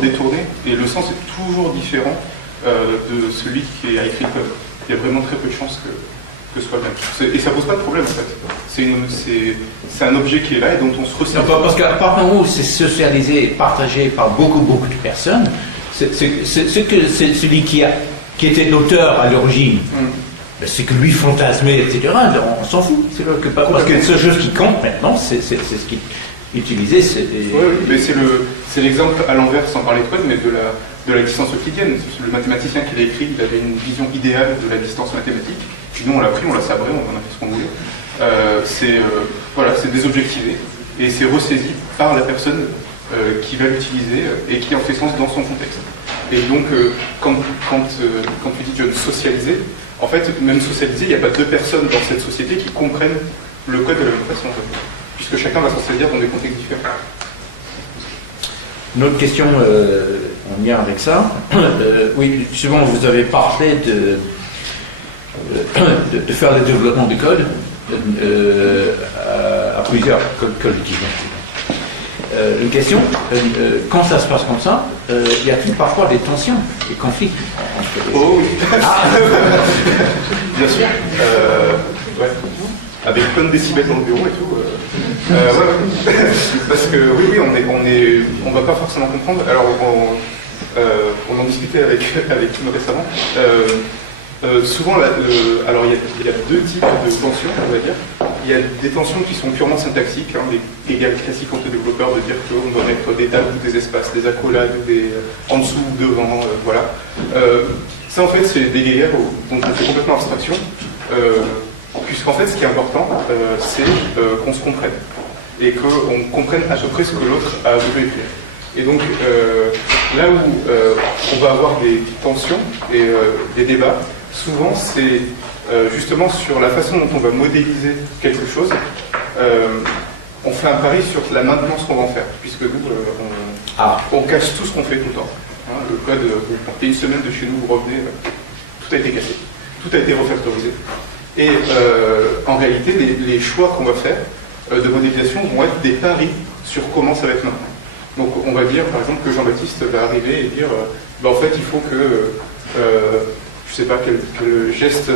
détourné et le sens est toujours différent de celui qui a écrit le code. Il y a vraiment très peu de chances que ce soit bien. Et ça pose pas de problème en fait. C'est un objet qui est là et dont on se ressaisit. Parce qu'à partir du moment où c'est socialisé et partagé par beaucoup de personnes, celui qui était l'auteur à l'origine, c'est que lui fantasmait, etc. On s'en fout. Parce que la seule chose qui compte maintenant, c'est ce qui est utilisé. Oui, mais c'est l'exemple à l'envers, sans parler de code, mais de la distance euclidienne. Le mathématicien qui l'a écrit, il avait une vision idéale de la distance mathématique. Puis nous, on l'a pris, on l'a sabré, on en a fait ce qu'on voulait. C'est désobjectivé et c'est ressaisi par la personne qui va l'utiliser et qui en fait sens dans son contexte. Et donc, quand tu dis John, socialiser, en fait, même socialiser, il n'y a pas deux personnes dans cette société qui comprennent le code de la même façon, puisque chacun va s'en servir dans des contextes différents. Une autre question en lien avec ça. Oui, souvent vous avez parlé de faire le développement du code à plusieurs collectifs. Une question, quand ça se passe comme ça, y a-t-il parfois des tensions, des conflits entre les... Oh oui. Bien sûr. Ouais. Avec plein de décibels dans le bureau et tout. Ouais. Parce que oui, on va pas forcément comprendre. Alors on en discutait avec Kim récemment. Souvent, alors il y a deux types de tensions, on va dire. Il y a des tensions qui sont purement syntaxiques, les égales classiques entre développeurs, de dire qu'on doit mettre des tables ou des espaces, des accolades, en dessous ou devant, voilà. Ça en fait c'est des guerres dont on fait complètement abstraction, puisqu'en fait ce qui est important, c'est qu'on se comprenne, et qu'on comprenne à peu près ce que l'autre a voulu écrire. Et donc là où on va avoir des tensions et des débats, souvent c'est justement sur la façon dont on va modéliser quelque chose. On fait un pari sur la maintenance qu'on va en faire, puisque nous, on casse tout ce qu'on fait tout le temps. Le code, vous partez une semaine de chez nous, vous revenez, tout a été cassé, tout a été refactorisé. Et en réalité, les choix qu'on va faire de modélisation vont être des paris sur comment ça va être maintenant. Donc on va dire par exemple que Jean-Baptiste va arriver et dire en fait il faut que je sais pas quel geste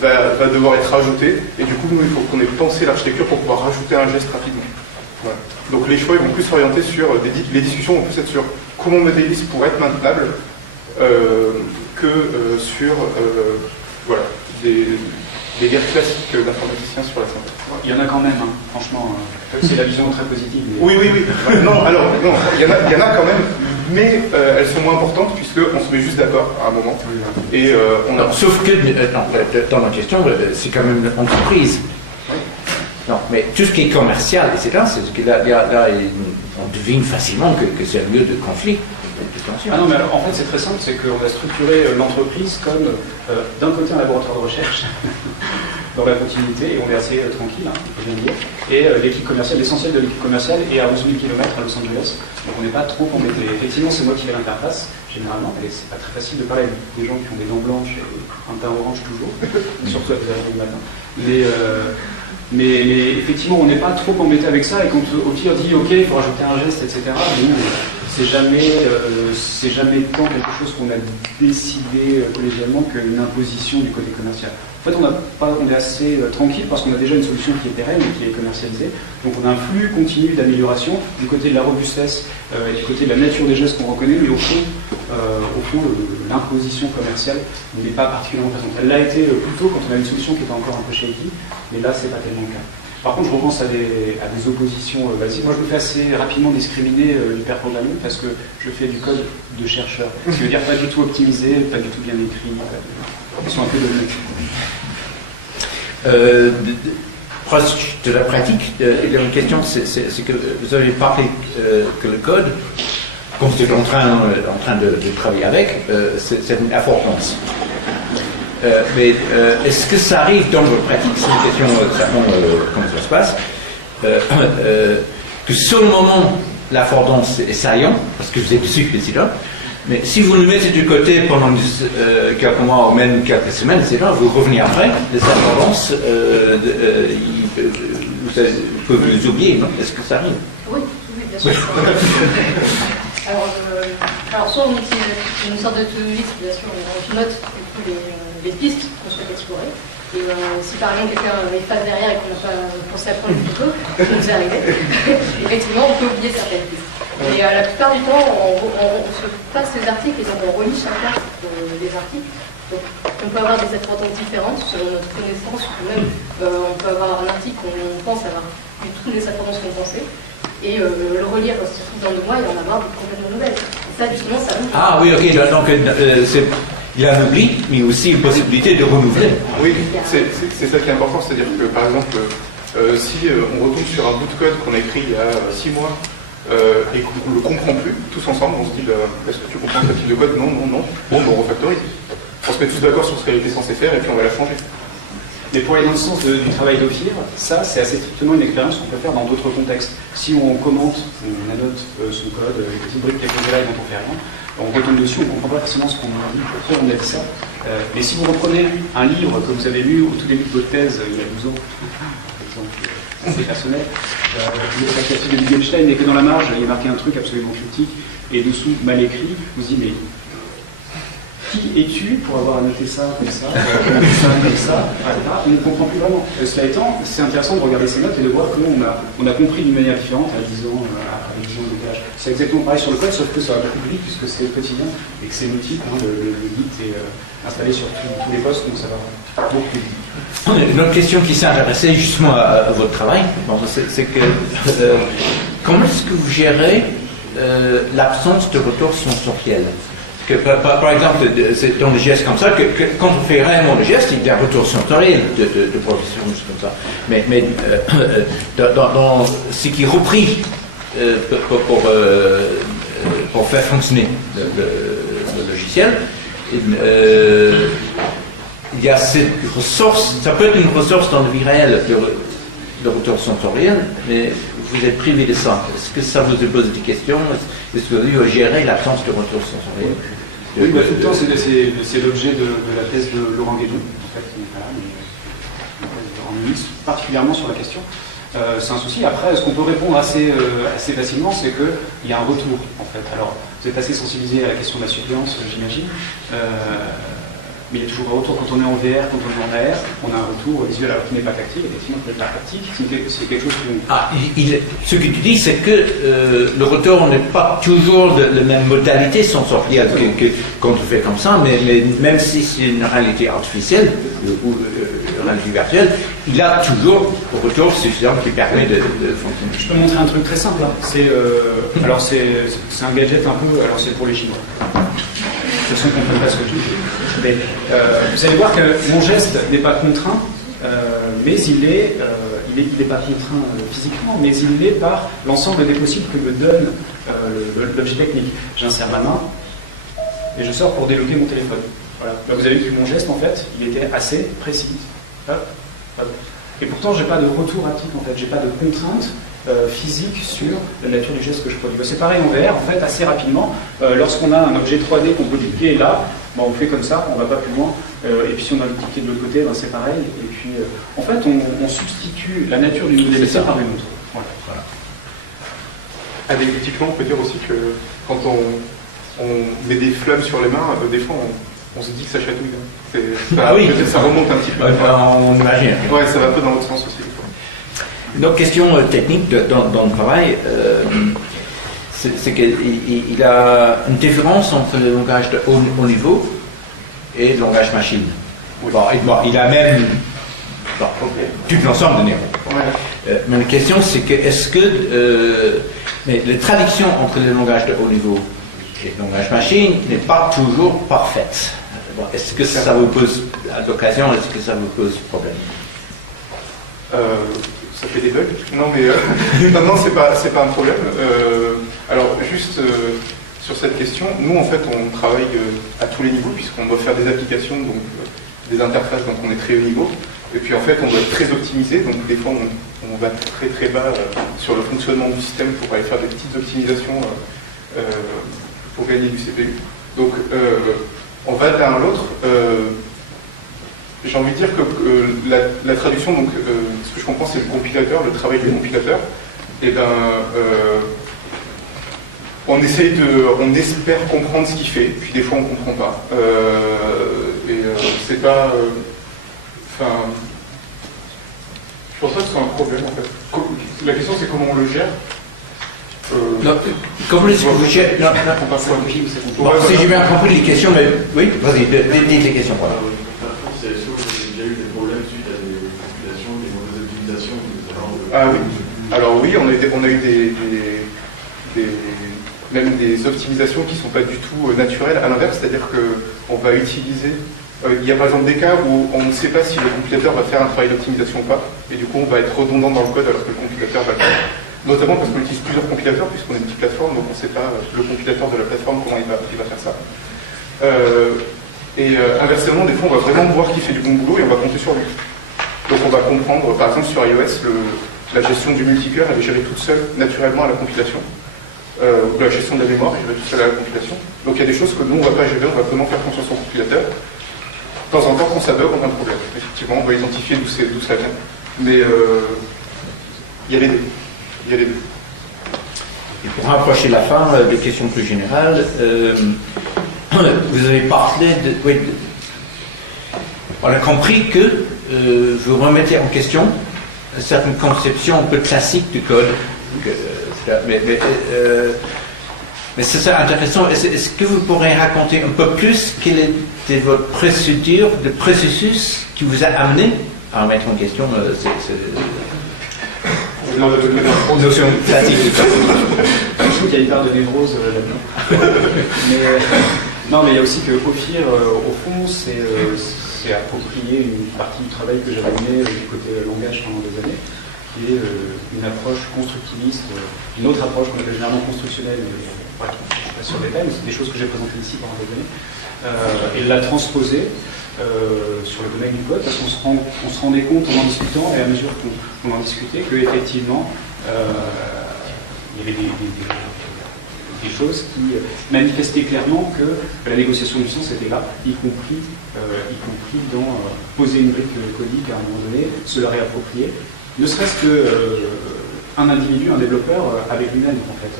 va devoir être rajouté, et du coup nous il faut qu'on ait pensé l'architecture pour pouvoir rajouter un geste rapidement. Voilà. Donc les choix ils vont plus s'orienter sur les discussions vont plus être sur comment on modélise pour être maintenable que sur voilà, des guerres classiques d'informaticiens sur la synthèse. Il y en a quand même, hein, franchement. C'est la vision très positive. Mais... Oui. Non, il y en a quand même, mais elles sont moins importantes puisqu'on se met juste d'accord à un moment. Et sauf que, dans ma question, c'est quand même une entreprise. Oui. Non, mais tout ce qui est commercial, etc., c'est que là, on devine facilement que c'est un lieu de conflit. Ah non, mais alors, en fait, c'est très simple, c'est qu'on a structuré l'entreprise comme, d'un côté, un laboratoire de recherche, dans la continuité, et on est assez tranquille, hein, il faut bien dire. Et l'équipe commerciale, l'essentiel de l'équipe commerciale est à 11 000 km à Los Angeles, donc on n'est pas trop embêté. Effectivement, c'est moi qui fais l'interface, généralement, et c'est pas très facile de parler avec des gens qui ont des dents blanches et un teint orange toujours, surtout à 2h du matin. Mais effectivement, on n'est pas trop embêté avec ça, et quand au pire dit, ok, il faut rajouter un geste, etc., nous, c'est jamais tant quelque chose qu'on a décidé collégialement qu'une imposition du côté commercial. En fait, on est assez tranquille parce qu'on a déjà une solution qui est pérenne et qui est commercialisée. Donc on a un flux continu d'amélioration du côté de la robustesse et du côté de la nature des gestes qu'on reconnaît, mais au fond l'imposition commerciale n'est pas particulièrement présente. Elle l'a été plus tôt quand on a une solution qui était encore un peu shaky, mais là, c'est pas tellement le cas. Par contre, je repense à des oppositions basiques. Moi, je me fais assez rapidement discriminer du pair programming parce que je fais du code de chercheur. Ce qui veut dire pas du tout optimisé, pas du tout bien écrit. Ils sont un peu dominés. Proche de la pratique, il y a une question, c'est que vous avez parlé que le code, quand vous êtes en train de travailler avec, c'est une affordance. Mais est-ce que ça arrive dans votre pratique, c'est une question comment ça se passe, que sur le moment l'affordance est saillant, parce que vous êtes dessus, là, Mais si vous le mettez de côté pendant quelques mois ou même quelques semaines, c'est là, vous revenez après, les affordances, vous pouvez les oublier, non? Est-ce que ça arrive? Oui, bien sûr. Alors, soit on utilise une sorte de to-do list, bien sûr, on note les pistes qu'on souhaite explorer. Et si par exemple quelqu'un efface derrière et qu'on n'a pas pensé à prendre une photo, ça nous est arrivé, effectivement on peut oublier certaines pistes. Mais la plupart du temps, on se passe les articles et donc on relit chacun des articles. Donc on peut avoir des attendances différentes selon notre connaissance, ou même on peut avoir un article qu'on pense avoir eu toutes les attendances qu'on pensait, et le relire dans 2 mois et en avoir des complètement nouvelles. Et ça justement, ça ouvre. Ah oui, ok, donc il y a un oubli, mais aussi une possibilité de renouveler. Oui, c'est ça qui est important, c'est-à-dire que par exemple, si on retombe sur un bout de code qu'on a écrit il y a 6 mois et qu'on ne le comprend plus, tous ensemble, on se dit est-ce que tu comprends ce type de code? Non. Bon, on refactorise. On se met tous d'accord sur ce qu'elle était censée faire et puis on va la changer. Mais pour aller dans le sens du travail d'OFIR, ça c'est assez strictement une expérience qu'on peut faire dans d'autres contextes. Si on commente, on annote son code, les petites briques qui est posé là et dont on fait rien, on retombe dessus, on ne comprend pas forcément ce qu'on a dit, pourquoi on a dit ça. Mais si vous reprenez un livre que vous avez lu au tout début de votre thèse, il y a 12 ans, par exemple, c'est personnel, la classique de Wittgenstein, et que dans la marge, il y a marqué un truc absolument critique, et dessous, mal écrit, vous dites, mais qui es-tu pour avoir annoté ça, comme ça, comme ça, on ne comprend plus vraiment. Cela étant, c'est intéressant de regarder ces notes et de voir comment on a compris d'une manière différente à 10 ans, avec 10 ans de décalage. C'est exactement pareil sur le code, sauf que ça va beaucoup plus vite puisque c'est le quotidien et que c'est multiple. Le Git est installé sur tous les postes, donc ça va beaucoup plus vite. Une autre question qui s'est intéressée justement à votre travail, c'est que comment est-ce que vous gérez l'absence de retour sensoriel? Par exemple, c'est dans les gestes comme ça, que quand on fait réellement le geste, il y a un retour sensoriel de progression, comme ça. Mais dans ce qui est repris pour faire fonctionner le logiciel, il y a cette ressource, ça peut être une ressource dans la vie réelle, le retour sensoriel, mais vous êtes privé de ça. Est-ce que ça vous pose des questions? Est-ce que vous avez géré l'absence de retour sensoriel? Oui, tout le temps, c'est l'objet de la thèse de Laurent Guédon, en fait, qui n'est pas là, mais en ministre, particulièrement sur la question. C'est un souci. Après, ce qu'on peut répondre assez facilement, c'est qu'il y a un retour, en fait. Alors, vous êtes assez sensibilisé à la question de la surveillance, j'imagine. Mais il y a toujours un retour quand on est en VR, quand on est en AR, on a un retour visuel alors qui n'est pas tactile, effectivement, qui n'est pas haptique, c'est quelque chose que... Ah, ce que tu dis, c'est que le retour n'est pas toujours de la même modalité sensorielle que quand on fait comme ça, mais même si c'est une réalité artificielle ou une réalité virtuelle, il a toujours un retour suffisant qui permet de fonctionner. Je peux montrer un truc très simple. Hein. Alors c'est un gadget un peu, alors c'est pour les Chinois. De toute façon, on ne comprend pas ce que je dis. Mais, vous allez voir que mon geste n'est pas contraint, mais il n'est pas contraint physiquement, mais il l'est par l'ensemble des possibles que me donne l'objet technique. J'insère ma main et je sors pour débloquer mon téléphone. Voilà. Là, vous avez vu que mon geste, en fait, il était assez précis. Hop, hop. Et pourtant, j'ai pas de retour haptique, en fait, j'ai pas de contrainte physique sur la nature du geste que je produis. C'est pareil en VR, en fait, assez rapidement, lorsqu'on a un objet 3D qu'on peut dupliquer, là, on fait comme ça, on va pas plus loin, et puis si on a le dupliqué de l'autre côté, c'est pareil, et puis en fait, on substitue la nature d'une modalité par une autre. Voilà. Anecdotiquement, on peut dire aussi que quand on met des flammes sur les mains, des fois, on se dit que ça chatouille. Ça remonte un petit peu. On imagine. Ouais, ça va un peu dans l'autre sens aussi. Une autre question technique dans le travail, c'est qu'il y a une différence entre le langage de haut niveau et le langage machine. Oui. Il a même tout l'ensemble de néo. Ouais. Mais la question, c'est que est-ce que mais la traduction entre le langage de haut niveau et le langage machine n'est pas toujours parfaite. Est-ce que ça vous pose, à l'occasion, est-ce que ça vous pose problème? Ça fait des bugs? Non, mais non, c'est pas un problème. Alors, juste sur cette question, nous, en fait, on travaille à tous les niveaux, puisqu'on doit faire des applications, donc des interfaces, donc on est très haut niveau. Et puis, en fait, on doit être très optimisé, donc des fois, on va très très bas sur le fonctionnement du système pour aller faire des petites optimisations pour gagner du CPU. Donc on va de l'un à l'autre. J'ai envie de dire que la traduction, donc ce que je comprends, c'est le compilateur, le travail du compilateur. Et ben, on espère comprendre ce qu'il fait, puis des fois on comprend pas. C'est pas, je pense pas que c'est un problème en fait. La question c'est comment on le gère. Non, comment est-ce que vous gérez? Non, si j'ai bien compris les questions, mais oui, vas-y, dites les questions. Voilà. Est-ce que vous avez déjà eu des problèmes suite à des compilations, des mauvaises optimisations, Ah oui. Alors oui, on a eu même des optimisations qui ne sont pas du tout naturelles, à l'inverse, c'est-à-dire qu'on va utiliser... il y a par exemple des cas où on ne sait pas si le compilateur va faire un travail d'optimisation ou pas, et du coup on va être redondant dans le code alors que le compilateur va le faire. Notamment parce qu'on utilise plusieurs compilateurs, puisqu'on est une petite plateforme, donc on ne sait pas le compilateur de la plateforme comment il va faire ça. Inversement, des fois on va vraiment voir qu'il fait du bon boulot et on va compter sur lui. Donc on va comprendre, par exemple sur iOS, la gestion du multicœur, elle est gérée toute seule, naturellement, à la compilation. La gestion de la mémoire est gérée toute seule à la compilation. Donc il y a des choses que nous, on ne va pas gérer, on va vraiment faire confiance au compilateur. De temps en temps, quand ça bug, on a un problème. Effectivement, on va identifier d'où ça vient. Mais il y a les deux. Il y a les deux. Et pour rapprocher la fin, des questions plus générales, vous avez parlé de... On a compris que vous remettez en question certaines conceptions un peu classiques du code. Mais c'est ça intéressant. Est-ce que vous pourrez raconter un peu plus quelle était votre procédure, le processus qui vous a amené à remettre en question une notion classique du code? Je trouve qu'il y a une part de névrose là-dedans. Non, mais il y a aussi que Ophir, au fond, c'est approprié une partie du travail que j'avais mené du côté langage pendant des années, qui est une approche constructiviste, une autre approche qu'on appelle généralement constructionnelle, mais voilà, je ne suis pas sur le détail, mais c'est des choses que j'ai présentées ici pendant des années, et la transposer sur le domaine du code, parce qu'on se rendait compte en discutant, et à mesure qu'on en discutait, qu'effectivement, il y avait des choses qui manifestaient clairement que la négociation du sens était là, y compris dans poser une brique codique à un moment donné, se la réapproprier, ne serait-ce qu'un individu, un développeur avec lui-même en fait,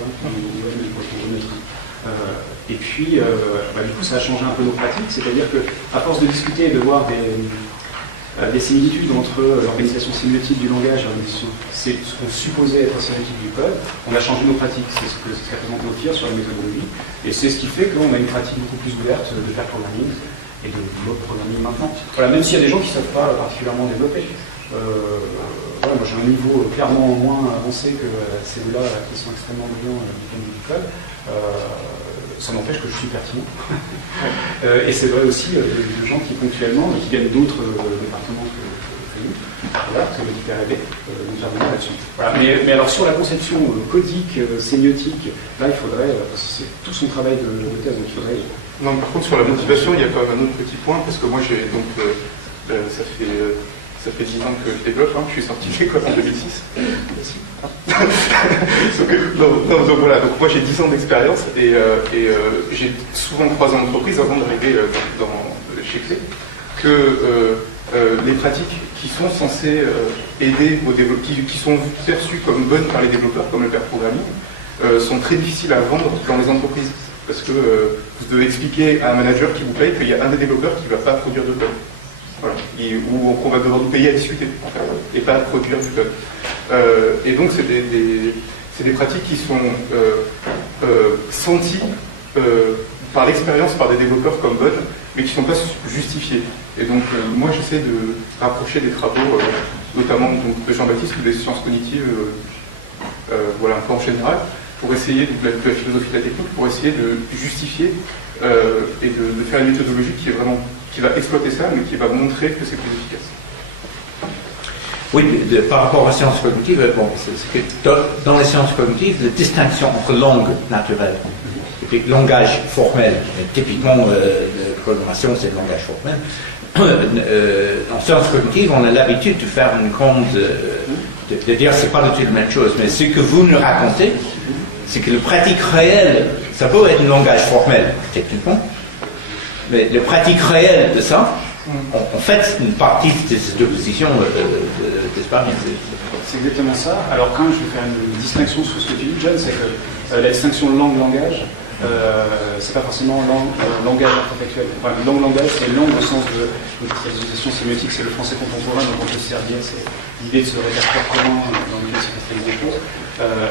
et puis du coup ça a changé un peu nos pratiques, c'est-à-dire qu'à force de discuter et de voir des similitudes entre l'organisation sémiotique du langage et c'est ce qu'on supposait être la sémiotique du code, on a changé nos pratiques, c'est ce qu'a présenté Ophir sur la méthodologie, et c'est ce qui fait qu'on a une pratique beaucoup plus ouverte de pair programming et de mode programming maintenant. Voilà, même s'il y a des gens qui ne savent pas particulièrement développer. Voilà, moi j'ai un niveau clairement moins avancé que ces deux-là qui sont extrêmement brillants du code. Ça n'empêche que je suis pertinent. Et c'est vrai aussi de gens qui ponctuellement, qui viennent d'autres départements que nous, voilà, que le DPRB, nous intervenons là-dessus. Voilà. Mais alors sur la conception codique, sémiotique, là il faudrait, parce que c'est tout son travail de thèse, donc il faudrait... Non, par contre sur la motivation, il y a quand même un autre petit point, parce que moi j'ai donc, ça fait 10 ans que je développe, je suis sorti de l'école en 2006. donc voilà, donc moi j'ai 10 ans d'expérience et j'ai souvent croisé en entreprise avant d'arriver chez Clé que les pratiques qui sont censées aider aux développeurs, qui sont perçues comme bonnes par les développeurs, comme le pair programming, sont très difficiles à vendre dans les entreprises. Parce que vous devez expliquer à un manager qui vous paye qu'il y a un des développeurs qui ne va pas produire de code. Voilà. Ou qu'on va devoir nous payer à discuter, en fait, et pas à produire du code. Et donc c'est des pratiques qui sont senties par l'expérience par des développeurs comme bonnes, mais qui ne sont pas justifiées. Et donc moi j'essaie de rapprocher des travaux, notamment donc, de Jean-Baptiste ou des sciences cognitives, voilà, un peu en général, pour essayer, de la philosophie de la technique, pour essayer de justifier et de faire une méthodologie qui va exploiter ça, mais qui va montrer que c'est plus efficace. Oui, par rapport aux sciences cognitives, c'est que dans les sciences cognitives, la distinction entre langue naturelle et puis langage formel, typiquement la programmation c'est le langage formel, en sciences cognitives on a l'habitude de faire une grande, de dire c'est pas du tout la même chose, mais ce que vous nous racontez, c'est que la pratique réelle, ça peut être un langage formel, techniquement, mais la pratique réelle de ça, en fait, c'est une partie de cette opposition d'espace. C'est exactement ça. Alors quand même, je vais faire une distinction sur ce que tu dis, John, c'est que la distinction langue-langage, c'est pas forcément langage artefactuel. Enfin, langue-langage, c'est langue au sens de l'utilisation sémiotique, c'est le français contemporain, donc on peut se servir, c'est l'idée de se répertoire commun dans le métier des choses.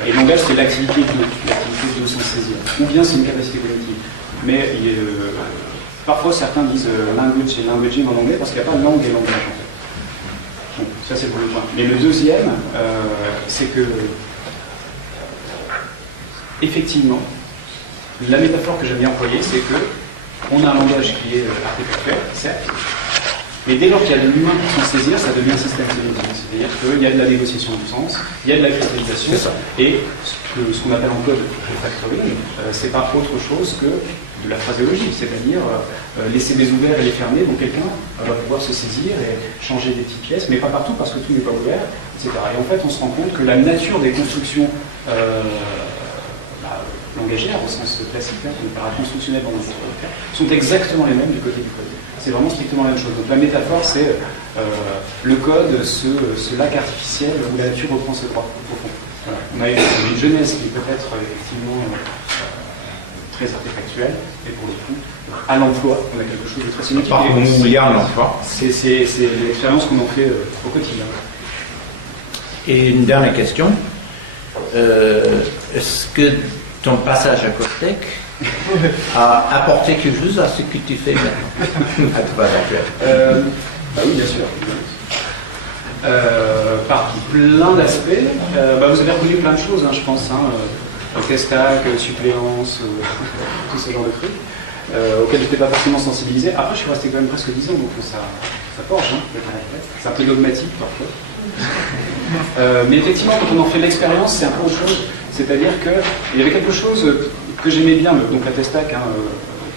Et langage, c'est l'activité de s'en saisir. Ou bien c'est une capacité cognitive. Mais parfois certains disent language et languaging en anglais parce qu'il n'y a pas langue et langage en fait. Donc, ça c'est pour le point. Mais le deuxième, c'est que effectivement, la métaphore que j'aime bien employer, c'est que on a un langage qui est artefactuel, certes, mais dès lors qu'il y a de l'humain pour s'en saisir, ça devient un système sémiotique. C'est-à-dire qu'il y a de la négociation du sens, il y a de la cristallisation, et ce qu'on appelle en code refactoring, c'est pas autre chose que de la phraséologie, c'est-à-dire laisser des ouverts et les fermer, donc quelqu'un va pouvoir se saisir et changer des petites pièces, mais pas partout parce que tout n'est pas ouvert, etc. Et en fait, on se rend compte que la nature des constructions langagères, au sens classique, paraconstructionnelles dans notre cas, sont exactement les mêmes du côté du code. C'est vraiment strictement la même chose. Donc la métaphore, c'est le code, ce lac artificiel où la nature reprend ses droits profonds. Voilà. On a une jeunesse qui peut être effectivement très artefactuelle, et pour le coup, à l'emploi, on a quelque chose de très sémiotique. Il y a l'emploi. C'est l'expérience qu'on en fait au quotidien. Et une dernière question. Est-ce que ton passage à Costec a apporté quelque chose à ce que tu fais maintenant, à ton passage actuel? Oui, bien sûr. Par plein d'aspects. Vous avez reconnu plein de choses, hein, je pense. Testac, suppléance, tout ce genre de trucs, auxquels je n'étais pas forcément sensibilisé. Après, je suis resté quand même presque 10 ans, donc ça forge. C'est un peu dogmatique parfois. Mais effectivement, quand on en fait l'expérience, c'est un peu autre chose. C'est-à-dire qu'il y avait quelque chose que j'aimais bien, donc la Testac,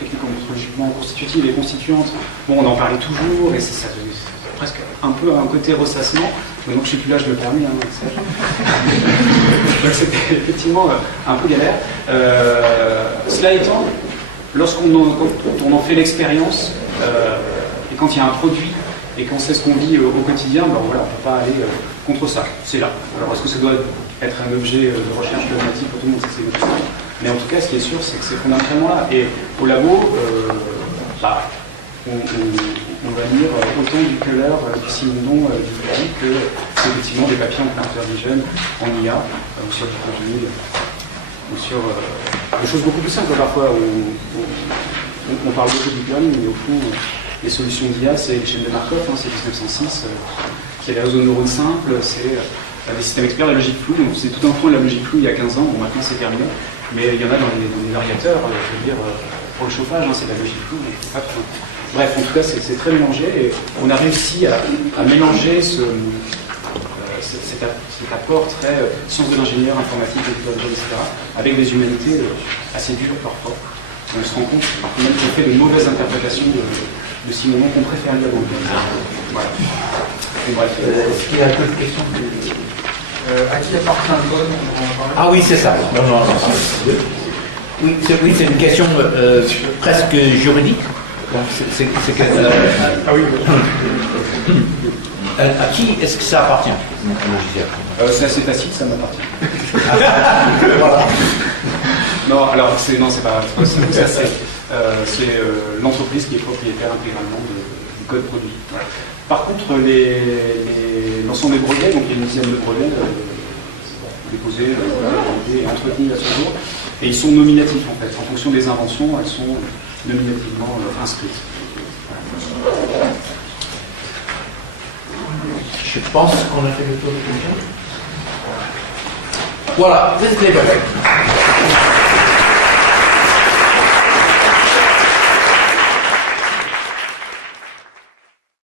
technico-morphologiquement constitutive et constituante, bon, on en parlait toujours, et ça presque un peu un côté ressassement. Maintenant que je suis plus là, je le permets. Donc c'était effectivement un peu galère. Cela étant, quand on en fait l'expérience, et quand il y a un produit, et qu'on sait ce qu'on vit au quotidien, on ne peut pas aller contre ça. C'est là. Alors est-ce que ça doit être un objet de recherche dogmatique pour tout le monde? C'est une autre chose. Mais en tout cas, ce qui est sûr, c'est que c'est fondamentalement là. Et au labo, on va lire autant du Keller, du Simonon, du Foucault, que effectivement des papiers en computer vision, en IA, ou sur du contenu, ou sur des choses beaucoup plus simples. Parfois, on parle beaucoup du learning, mais au fond, les solutions d'IA, c'est les chaînes de Markov, c'est 1906, c'est les réseaux de neurones simples, c'est des systèmes experts, la logique floue. Donc c'est tout un point de la logique floue il y a 15 ans, bon maintenant c'est terminé, mais il y en a dans les variateurs, je veux dire, pour le chauffage, c'est de la logique floue. Bref, en tout cas, c'est très mélangé, et on a réussi à mélanger cet apport très sciences de l'ingénieur, informatique, etc., avec des humanités assez dures parfois. On se rend compte même qu'on fait de mauvaises interprétations de Simonon qu'on préfère lire dans le livre. Voilà. Et bref. Est-ce qu'il y a d'autres questions? À qui appartient le code? Ah oui, c'est ça. Non. Oui, c'est une question presque juridique. C'est que, Ah oui. à qui est-ce que ça appartient? C'est assez tacite, ça m'appartient. Voilà. Non, alors c'est pas ça, c'est l'entreprise qui est propriétaire intégralement du code produit. Voilà. Par contre, l'ensemble des brevets, donc il y a une dizaine de brevets déposés et entretenus à ce jour, et ils sont nominatifs en fait. En fonction des inventions, elles sont nominativement inscrites. Voilà. Je pense qu'on a fait le tour de questions. Voilà, c'était parfait.